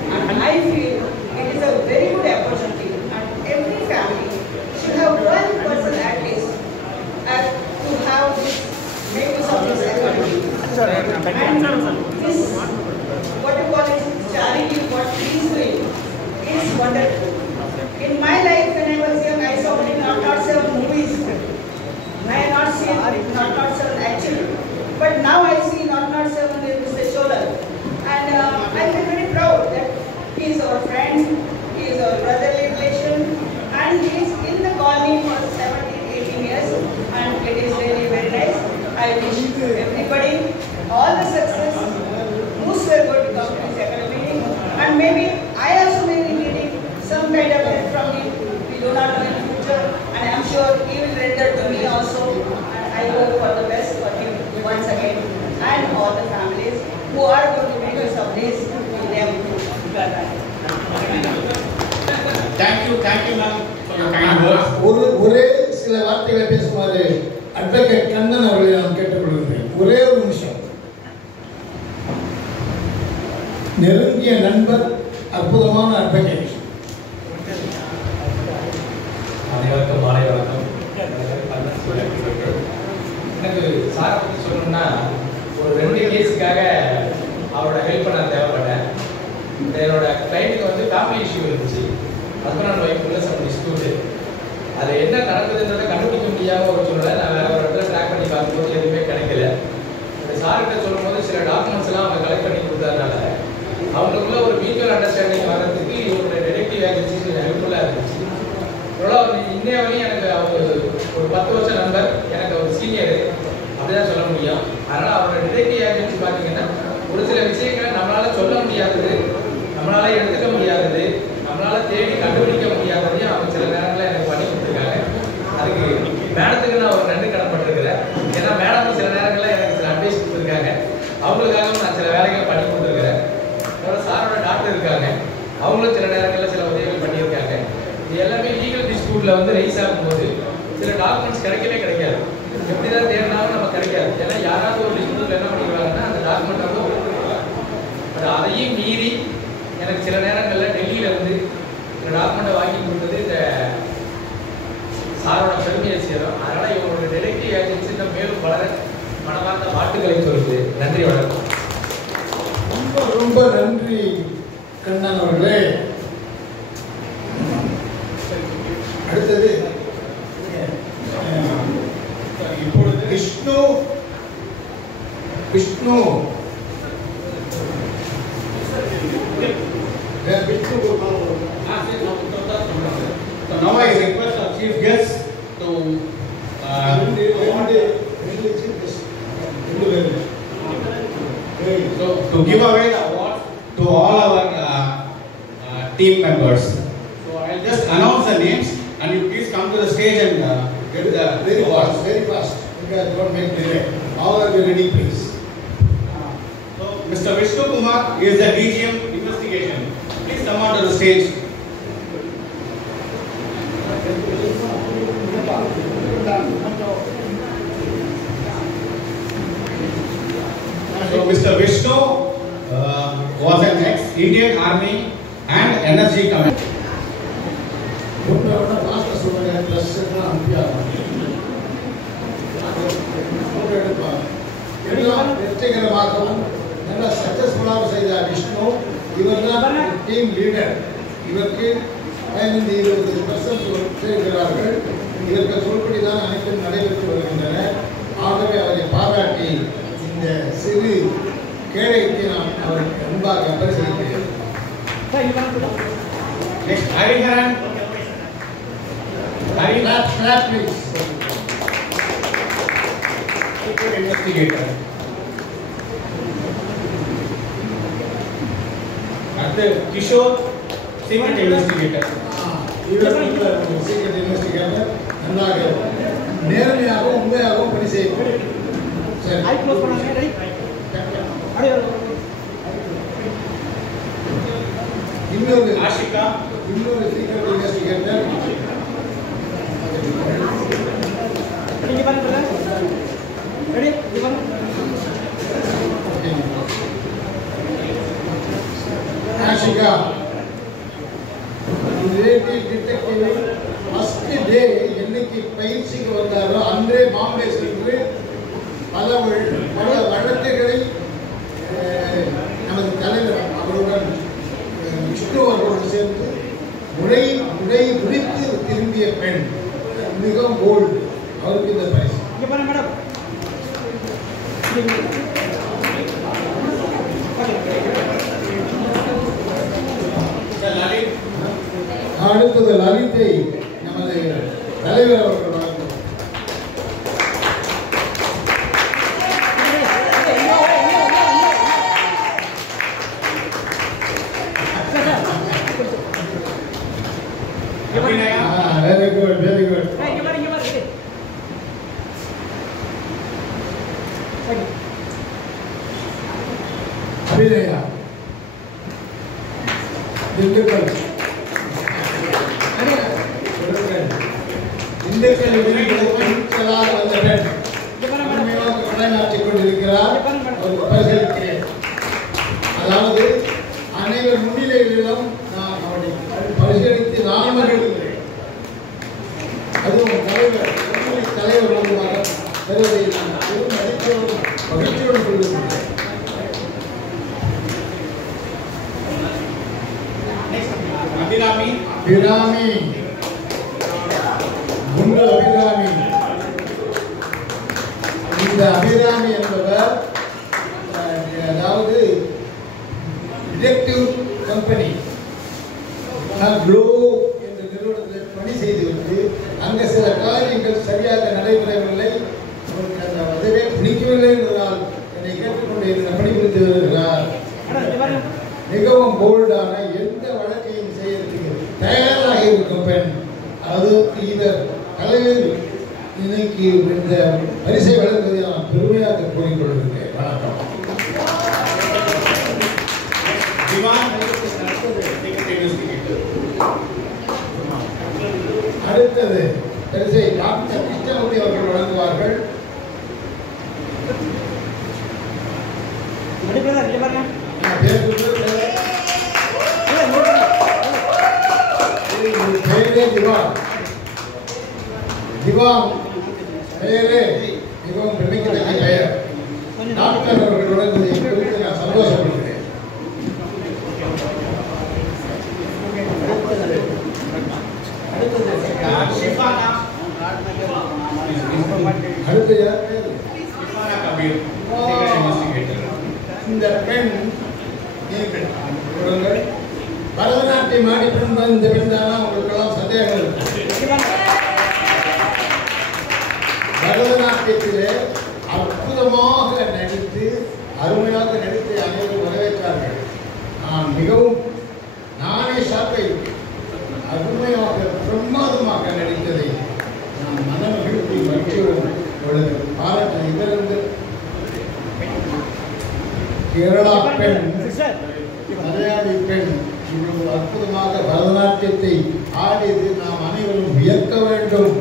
and I feel it is a very good opportunity, and every family should have one person at least to have this, make use of this academy. And this, what you call it, charity, what he is doing, is wonderful. In my life, when I was young, I saw many 007 movies. I had not seen 007 actually, but now I see 007 with Mr. Cholan, and I feel very proud that he is our friend, he is our brotherly relation, and he is in the colony for 17-18 years, and it is really very nice. I wish everybody all the success, who's were going to come to this academy, and maybe I also may be needing some kind of help from him. We do not know in the future, and I am sure he will render to me also, and I hope for the best for him once again, and all the families who are going to make use of this in them. Thank you, ma'am, for your kind words. ஒரே சில வார்த்தைகளை பேசுமாறு advocate Kannan அவர்களை நான் கேட்டுக்கொள்கிறேன். ஒரே ஒரு நிமிஷம். நெருங்கிய நண்பர், அற்புதமான அட்வொகேட். அனைவருக்கும் மாலை வணக்கம். எனக்கு சாரை பற்றி சொல்லணும்னா, ஒரு 2 கேஸுக்காக அவரோட ஹெல்ப் நான் தேவைப்பட்டேன். என்னோட கிளைண்ட்டுக்கு வந்து ஃபேமிலி இஷ்யூ இருந்துச்சு. ஹஸ்பண்ட் ஒய்ஃப் உள்ள சம் டிஸ்பியூட்டு. அது என்ன நடக்குதுன்றதை கண்டுபிடிக்க முடியாமல் ஒரு சூழ்நிலை. நான் வேறு ஒரு இடத்துல ட்ராக் பண்ணி பார்க்கும்போது எதுவுமே கிடைக்கல. இந்த சார்கிட்ட சொல்லும் போது சில டாக்குமெண்ட்ஸ் எல்லாம் அவங்க கலெக்ட் பண்ணி கொடுத்ததுனால அவங்களுக்குள்ள ஒரு மியூச்சுவல் அண்டர்ஸ்டாண்டிங் வர்றதுக்கு இவங்களோட டிடெக்டிவ் ஏஜென்சி கொஞ்சம் ஹெல்ப்ஃபுல்லாக இருந்துச்சு. அவ்வளோ இன்னைய வரையும் எனக்கு அவர் ஒரு 10 வருஷம் நண்பர், எனக்கு ஒரு சீனியரு, அப்படிதான் சொல்ல முடியும். அதனால் அவரோட டிடெக்டிவ் ஏஜென்சி பார்த்தீங்கன்னா ஒரு சில விஷயங்களை நம்மளால் சொல்ல முடியாதது, நம்மளால் எடுத்துக்க முடியாதது, நம்மளால் தேடி கண்டுபிடிக்க முடியாததையும் அவங்க சில நேரங்களில் எனக்கு பண்ணி கொடுத்துருக்காங்க. அதுக்கு மேடத்துக்கு நான் ஒரு நன்றி கடன்பட்டிருக்கிறேன். ஏன்னா மேடம் சில நேரங்களில் எனக்கு சில அட்வைஸ் கொடுத்துருக்காங்க. அவங்களுக்காகவும் நான் சில வேலைகளை பண்ணி கொடுத்துருக்கிறேன். அதோட சாரோட டாக்டர் இருக்காங்க, அவங்களும் சில நேரங்களில் சில உதவிகள் பண்ணியிருக்காங்க. இது எல்லாமே லீகல் டிஸ்பியூட்டில் வந்து ரைஸ் ஆகும்போது சில டாக்குமெண்ட்ஸ் கிடைக்கவே கிடைக்காது. எப்படி தான் தேடினாலும் நமக்கு கிடைக்காது. ஏன்னா யாராவது ஒரு டிஸ்பியூட்டில் என்ன பண்ணிடுவாங்கன்னா அந்த டாக்குமெண்ட் வந்து கொடுத்துருவாங்க. பட் அதையும் மீறி எனக்கு சில நேரங்களில் டெல்லியில் வந்து இந்த டாக்குமெண்ட்டை வாங்கி கொடுத்தது இந்த சாரோட பெருமையை சேரும். அதனால் இவங்களோட டிடெக்டிவ் ஏஜென்சி இன்னும் மேலும் வளர மனமார்ந்த வாழ்த்துக்களை சொல்லுது. நன்றி, வணக்கம். ரொம்ப ரொம்ப நன்றி கண்ணன் அவர்களே. அடுத்தது இப்பொழுது Vishnu So now I request our chief guest to give away the award to all our team members. So I'll just announce the names and you please come to the stage and get the very awards. fast. Don't make delay. All are you ready, please? So Mr. Vishnu Kumar is the DGM investigation. Please come on to the stage. So Mr. Vishnu was an ex-Indian Army and Energy Commander. வெற்றிகரமாகவும் நல்ல சக்சஸ்ஃபுல்லாக செய்த விஷ்ணு இவர் தான் team leader. இவருக்கு 15-20% சேர்க்கிறார்கள். இதற்கு சொல்படி தான் அனைத்தும் நடைபெற்று வருகின்றன. ஆகவே அவரை பாராட்டி இந்த சிறு கேடயத்தை நான் அவருக்கு அன்பாக பரிசீலிக்கிறேன். Next, Hariharan. Clap, please. Investigator. அடுத்து Kishore secret investigator. Secret investigator நன்றாக நேர்மையாகவும் உண்மையாகவும் பணி செய்யும். இன்னொரு ஆஷிகா. இன்னொரு secret investigator Ashika. Relative detective first day என்னைக்கு பயிற்சிக்கு வந்தாரோ அன்றே பாம்பே சென்று பல வழக்குகளை நமது தலைவர் அவருடன் விஷ்ணு அவர்களுடன் சேர்ந்து முறை குறித்து திரும்பிய பெண் மிகவும் போல்டு. அவருக்கு இந்த பரிசு. அடுத்தது லலிதை நமது தலைவர் அவர்கள் வழங்குவார். Very good, very good. Abhinaya Dindigul வந்த பெண் கடனாற்றிக் கொண்டிருக்கிறார். பரிசீலிக்கிறேன். அதாவது அனைவர் முன்னிலைகளிலும் நான் அவனை பரிசீலித்து நான் மகிழ்கிறேன். அதுவும் தலைவர் மூலமாக பெறுவதை நான் பெரும் மகிழ்ச்சியோடு கொள்கிறேன். அபிராமி. உங்கள் அபிராமி. இந்த அபிராமி என்பவர் அதாவது டிடெக்டிவ் கம்பெனி க்ளோ என்ற நிறுவனத்தில் பணி செய்துவிட்டு அங்கே சில காரியங்கள் சரியாக நடைபெறவில்லை, அவருக்கு அந்த உதவியை பிடிக்கவில்லை என்பதால் என்னை கேட்டுக்கொண்டு என்னை பணிபுரிந்து வருகிறார். மிகவும் போல்டான எந்த வழக்கையும் செய்யறதுக்கு தயாராக இருக்கும் பெண். அது இவர் தலைவர் இன்னைக்கு இந்த பரிசை வழங்குவதை நான் பெருமையாக கூறிக்கொள்கிறேன். வணக்கம். அடுத்தது பரிசை டாக்டர் கிருஷ்ணமூர்த்தி அவர்கள் வழங்குவார்கள். திவான் பெயரே மிகவும் பிரமிக்கத்தக்க பெயர். டாக்டர் அவர்களுடன் குறித்து நான் சந்தோஷப்படுகிறேன். அடுத்த இந்த பெண் பரதநாட்டியம் ஆடி பெண் தான். இந்த பெண் தானா உங்களுக்கெல்லாம் சந்தேகம் இருக்கு. பரதநாட்டியத்திலே அற்புதமாக நடித்து அருமையாக நடித்து அனைவரும் வரவேற்றார்கள். நான் மிகவும் நானே ஷாக்கை அருமையாக பிரமாதமாக நடித்ததை நான் மனமகிழ்ச்சி மகிழ்ச்சியோடு பாராட்ட. இதிலிருந்து கேரளா பெண், மலையாளி பெண் இவ்வளவு அற்புதமாக பரதநாட்டியத்தை ஆடியது நாம் அனைவரும் வியக்க வேண்டும்.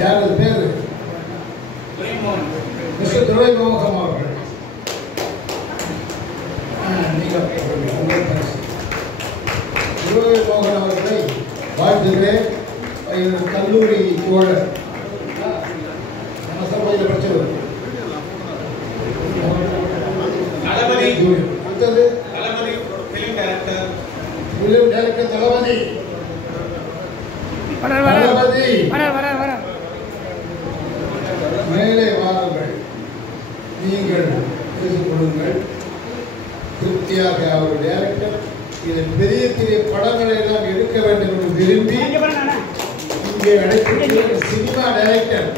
யாரது பேரு? மிஸ்டர் துரைமோகன் அவர்கள். துரைமோகன் அவர்களை வாழ்த்துகிறேன். கல்லூரி தோழர், நம்ம சபையில் படிச்சவர். ஃபிலிம் டைரக்டர் தளபதி. நீங்கள் பேசிக் கொள்ளுங்கள். திருப்தியாக அவர் டைரக்டர் இதில் பெரிய பெரிய படங்களை எல்லாம் எடுக்க வேண்டும் என்று விரும்பி இங்கே அழைத்து சினிமா டைரக்டர்,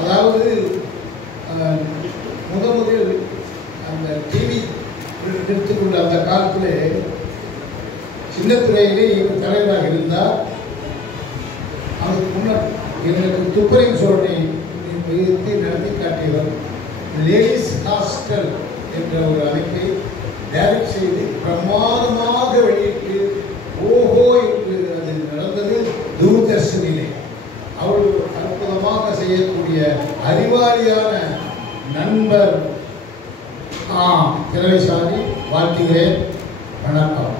அதாவது முதல் அந்த டிவி எடுத்துக்கொண்ட அந்த காலத்திலே சின்னத்துறையிலே இவர் தலைவராக இருந்தார். அதுக்கு முன்னர் எங்களுக்கு துப்பரின் சோழனை நடத்தி காட்டியவர். லேடிஸ் ஹாஸ்டல் என்ற ஒரு அமைப்பை டைரக்ட் செய்து பிரமாதமாக வெளியிட்டு ஓஹோ என்று அது நடந்தது தூர்தர்ஷனிலே. அவர் அற்புதமாக செய்யக்கூடிய அறிவாளியான நண்பர் திறமைசாலி. வாழ்த்துகிறேன். வணக்கம்.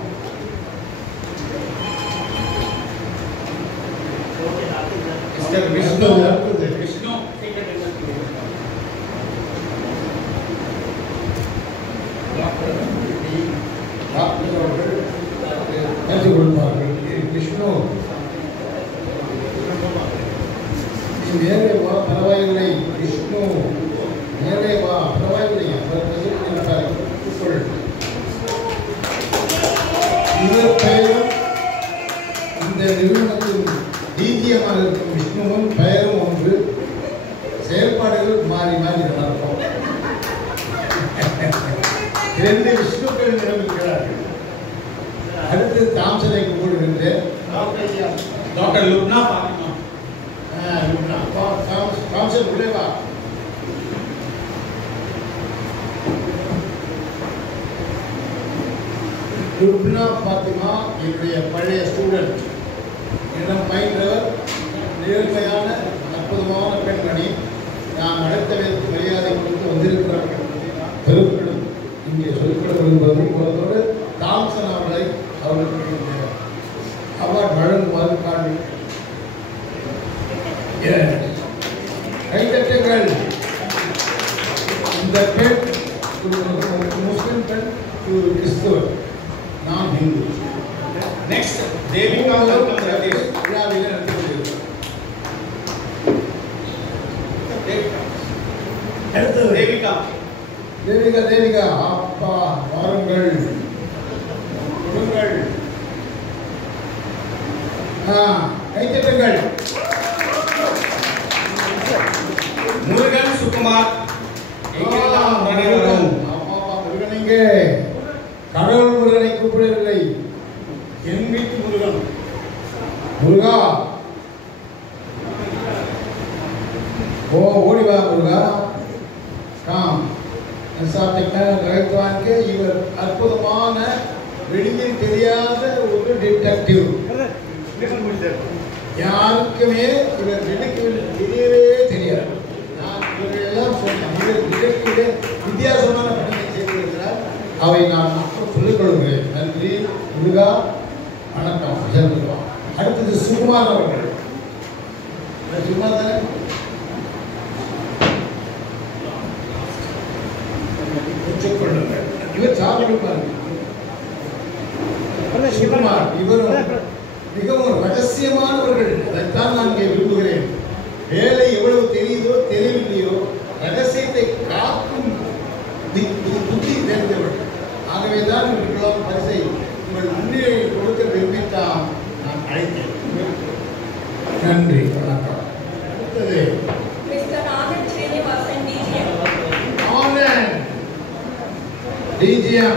விஷ்ணு அவர்கள் கொடுப்பார்கள். விஷ்ணு நேரே வா, பரவாயில்லை. விஷ்ணு நேரே வா, பரவாயில்லை. இவர் பெயரும் இந்த நிறுவனத்தின் டிஜிஎம்மாக இருக்கும் விஷ்ணுவும் பெயரும் ஒன்று. செயல்பாடுகள் மாறி மாறி நடக்கும். 2 விஷ்ணுக்கள் நிரம்பிக்கிறார்கள். அடுத்து தாம்சனை கூப்பிடுகின்றேன். டாக்டர் லுப்னா தாம்சன் உள்ளே வா. லுப்னா பாத்திமா என்னுடைய பழைய ஸ்டூடெண்ட். என்னிடம் பயின்றவர். நேர்மையான அற்புதமான பெண்மணி. நான் அடுத்த விதத்து மரியாதை கொடுத்து வந்திருக்கிறார்கள். பெருமைகளும் இங்கே சொல்லிக்கொள்ள விரும்புவதோடு தாம்சன் அவர்களை அவர்களுக்கு அவார்ட் வழங்குமாறு காண்பி கைதட்டுங்கள். இந்த பெண் முஸ்லிம் பெண், ஒரு கிறிஸ்தவர், நான் ஹிந்து. நெக்ஸ்ட் தேவிகா சதீஷ் விழாவில் நடத்தப்படுகிறது. அடுத்தது தேவிகா தேவிகா தேவிகா அப்பா வாருங்கள் கொடுங்கள். கைத்தட்டுங்கள். முருகன் சுகுமார் முருகனிங்கே கடவுள் முருகனை கூப்பிடவில்லை, என் வீட்டு முருகன். முருகா ஓடிவா முருகா. சாப்பிட்டீங்க. இவர் அற்புதமான வெளியில் தெரியாத ஒரு டிடெக்டிவ். யாருக்குமே இவர் தெரியவே தெரியாது. நான் இவர்களெல்லாம் சொன்னேன். இவர் டிடெக்டிவ் வித்தியாசமான படத்தை செய்திருக்கிறார். அவை நான் அப்புறம் சொல்லிக் கொள்கிறேன். நன்றி முருகா. வணக்கம். அடுத்தது சுகுமார் அவர்கள். சுகுமார் தானே? இவர் சாப்பிடுவார். சுகுமார் இவரும் மிகவும் ரகசியமானவர்கள். அதைத்தான் நான் இங்கே விரும்புகிறேன். வேலை எவ்வளவு தெரியுதோ தெரியவில்லையோ ரகசியத்தை காக்கும் புத்தி தெரிந்தவர்கள். ஆகவேதான் இவர்களால் பரிசை உங்கள் முன்னிலையில் கொடுக்க விரும்பித்தான் நான் அழைத்தேன். நன்றி. வணக்கம். அடுத்தது mister Anand Srinivasan DGM.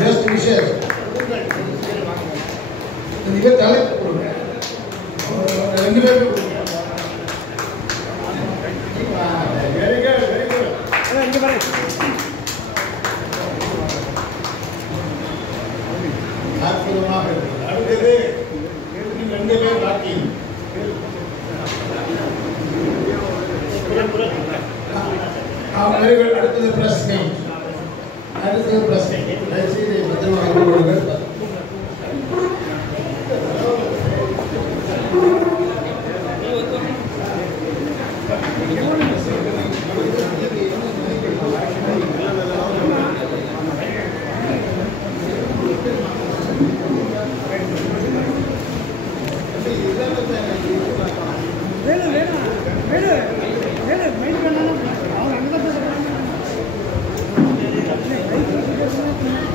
Just wishes. இவர் தலைப்பு கொடுங்க. 2 பேருக்கு கொடுங்க. Very good very good. இங்க பாருங்க. அற்புதமாக இருக்கு. அடுத்தது 2 பேர் பாக்கி. அடுத்தது பிரச்சனை. அடுத்தது பிரச்சனை. தயவுசெய்து பத்திரமாக கொடுங்கள். Thank you.